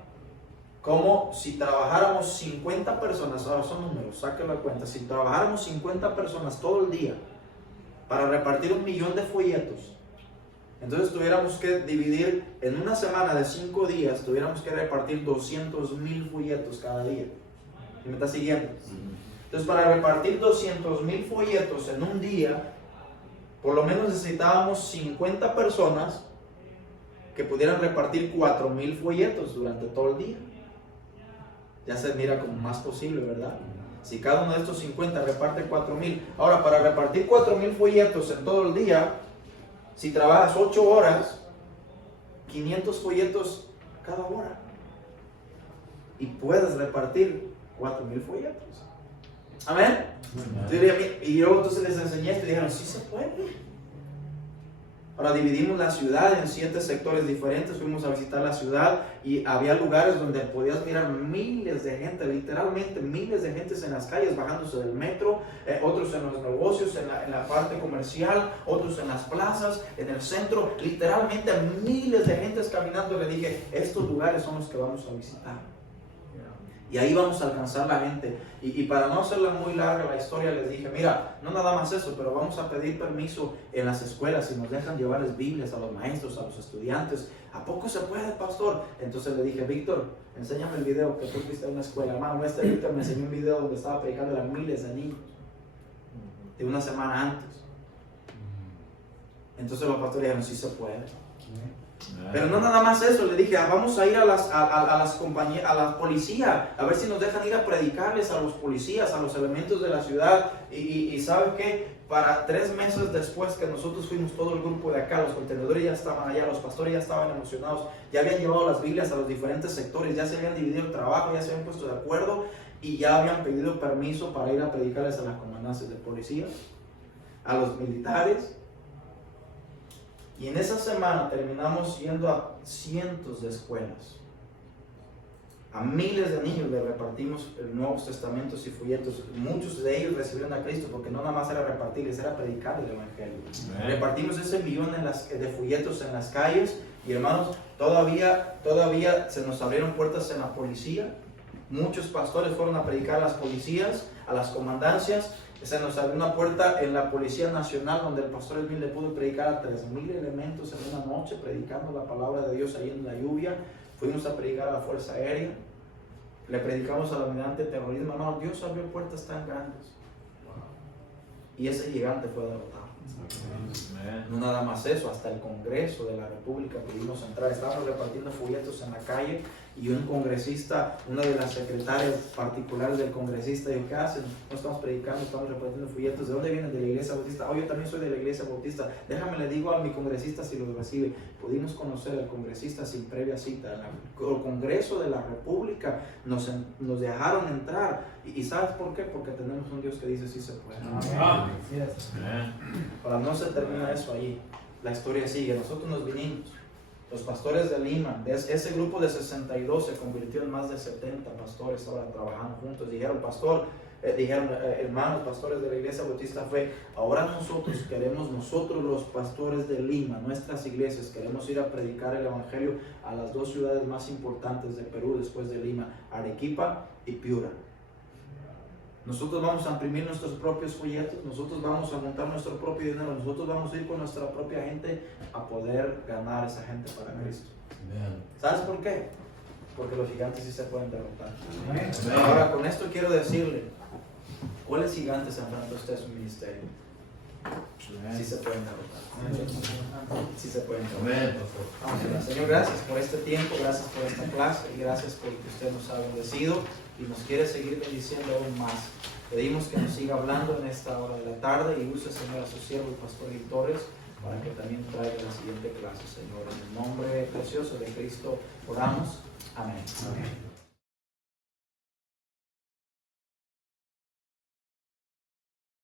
cómo si trabajáramos 50 personas, ahora son números, saquen la cuenta, si trabajáramos 50 personas todo el día para repartir 1 millón de folletos, entonces tuviéramos que dividir en una semana de 5 días, tuviéramos que repartir 200,000 folletos cada día. ¿Me está siguiendo? Entonces para repartir 200,000 folletos en un día, por lo menos necesitábamos 50 personas que pudieran repartir 4,000 folletos durante todo el día. Ya se mira como más posible, ¿verdad? Si cada uno de estos 50 reparte 4,000. Ahora, para repartir 4,000 folletos en todo el día, si trabajas 8 horas, 500 folletos cada hora. Y puedes repartir 4,000 folletos. Amén. Y yo entonces les enseñé esto y dijeron, sí se puede. Ahora dividimos la ciudad en 7 sectores diferentes, fuimos a visitar la ciudad y había lugares donde podías mirar miles de gente, literalmente miles de gente en las calles bajándose del metro, otros en los negocios, en la parte comercial, otros en las plazas, en el centro, literalmente miles de gente caminando. Le dije, estos lugares son los que vamos a visitar. Y ahí vamos a alcanzar la gente. Y para no hacerla muy larga la historia, les dije, mira, no nada más eso, pero vamos a pedir permiso en las escuelas si nos dejan llevarles Biblias a los maestros, a los estudiantes. ¿A poco se puede, pastor? Entonces le dije, Víctor, enséñame el video que tú viste en una escuela. Hermano, Víctor me enseñó un video donde estaba predicando a miles de niños de una semana antes. Entonces los pastores dijeron, sí se puede. Pero no nada más eso, le dije, vamos a ir a las compañías, a la policía, a ver si nos dejan ir a predicarles a los policías, a los elementos de la ciudad. Y ¿sabe qué? Para 3 meses después que nosotros fuimos todo el grupo de acá, los contenedores ya estaban allá, los pastores ya estaban emocionados, ya habían llevado las Biblias a los diferentes sectores, ya se habían dividido el trabajo, ya se habían puesto de acuerdo y ya habían pedido permiso para ir a predicarles a las comandancias de policía, a los militares. Y en esa semana terminamos yendo a cientos de escuelas. A miles de niños les repartimos Nuevos Testamentos y folletos. Muchos de ellos recibieron a Cristo porque no nada más era repartirles, era predicar el Evangelio. Repartimos ese millón de folletos en las calles. Y hermanos, todavía se nos abrieron puertas en la policía. Muchos pastores fueron a predicar a las policías, a las comandancias. Se nos abrió una puerta en la Policía Nacional donde el pastor Edwin le pudo predicar a 3,000 elementos en una noche, predicando la palabra de Dios ahí en la lluvia. Fuimos a predicar a la Fuerza Aérea, le predicamos a la unidad antiterrorismo. No, Dios abrió puertas tan grandes y ese gigante fue derrotado. Amen. No nada más eso, hasta el Congreso de la República pudimos entrar. Estábamos repartiendo folletos en la calle y un congresista, una de las secretarias particulares del congresista, dijo: ¿qué hacen? No estamos predicando, estamos repartiendo folletos. ¿De dónde vienen? De la iglesia bautista. Oh, yo también soy de la iglesia bautista. Déjame le digo a mi congresista si lo recibe. Pudimos conocer al congresista sin previa cita. En el Congreso de la República nos dejaron entrar. ¿Y sabes por qué? Porque tenemos un Dios que dice sí se puede. Amen. Amen. Ahora no se termina eso allí, la historia sigue. Nosotros nos vinimos, los pastores de Lima, ese grupo de 62 se convirtió en más de 70 pastores ahora trabajando juntos. Dijeron, hermanos pastores de la iglesia bautista Fe, ahora nosotros los pastores de Lima, nuestras iglesias, queremos ir a predicar el evangelio a las dos ciudades más importantes de Perú después de Lima, Arequipa y Piura. Nosotros vamos a imprimir nuestros propios folletos, nosotros vamos a montar nuestro propio dinero, nosotros vamos a ir con nuestra propia gente a poder ganar a esa gente para Cristo. ¿Sabes por qué? Porque los gigantes sí se pueden derrotar. Ahora, con esto quiero decirle, ¿cuáles gigantes enfrenta usted en su ministerio? Sí se pueden derrotar. Sí se pueden derrotar. Amén. Vamos a orar. Señor, gracias por este tiempo, gracias por esta clase y gracias por que usted nos ha bendecido y nos quiere seguir bendiciendo aún más. Pedimos que nos siga hablando en esta hora de la tarde y use, Señor, a su siervo, el pastor Victorios, para que también traiga la siguiente clase, Señor. En el nombre precioso de Cristo oramos. Amén. Amén.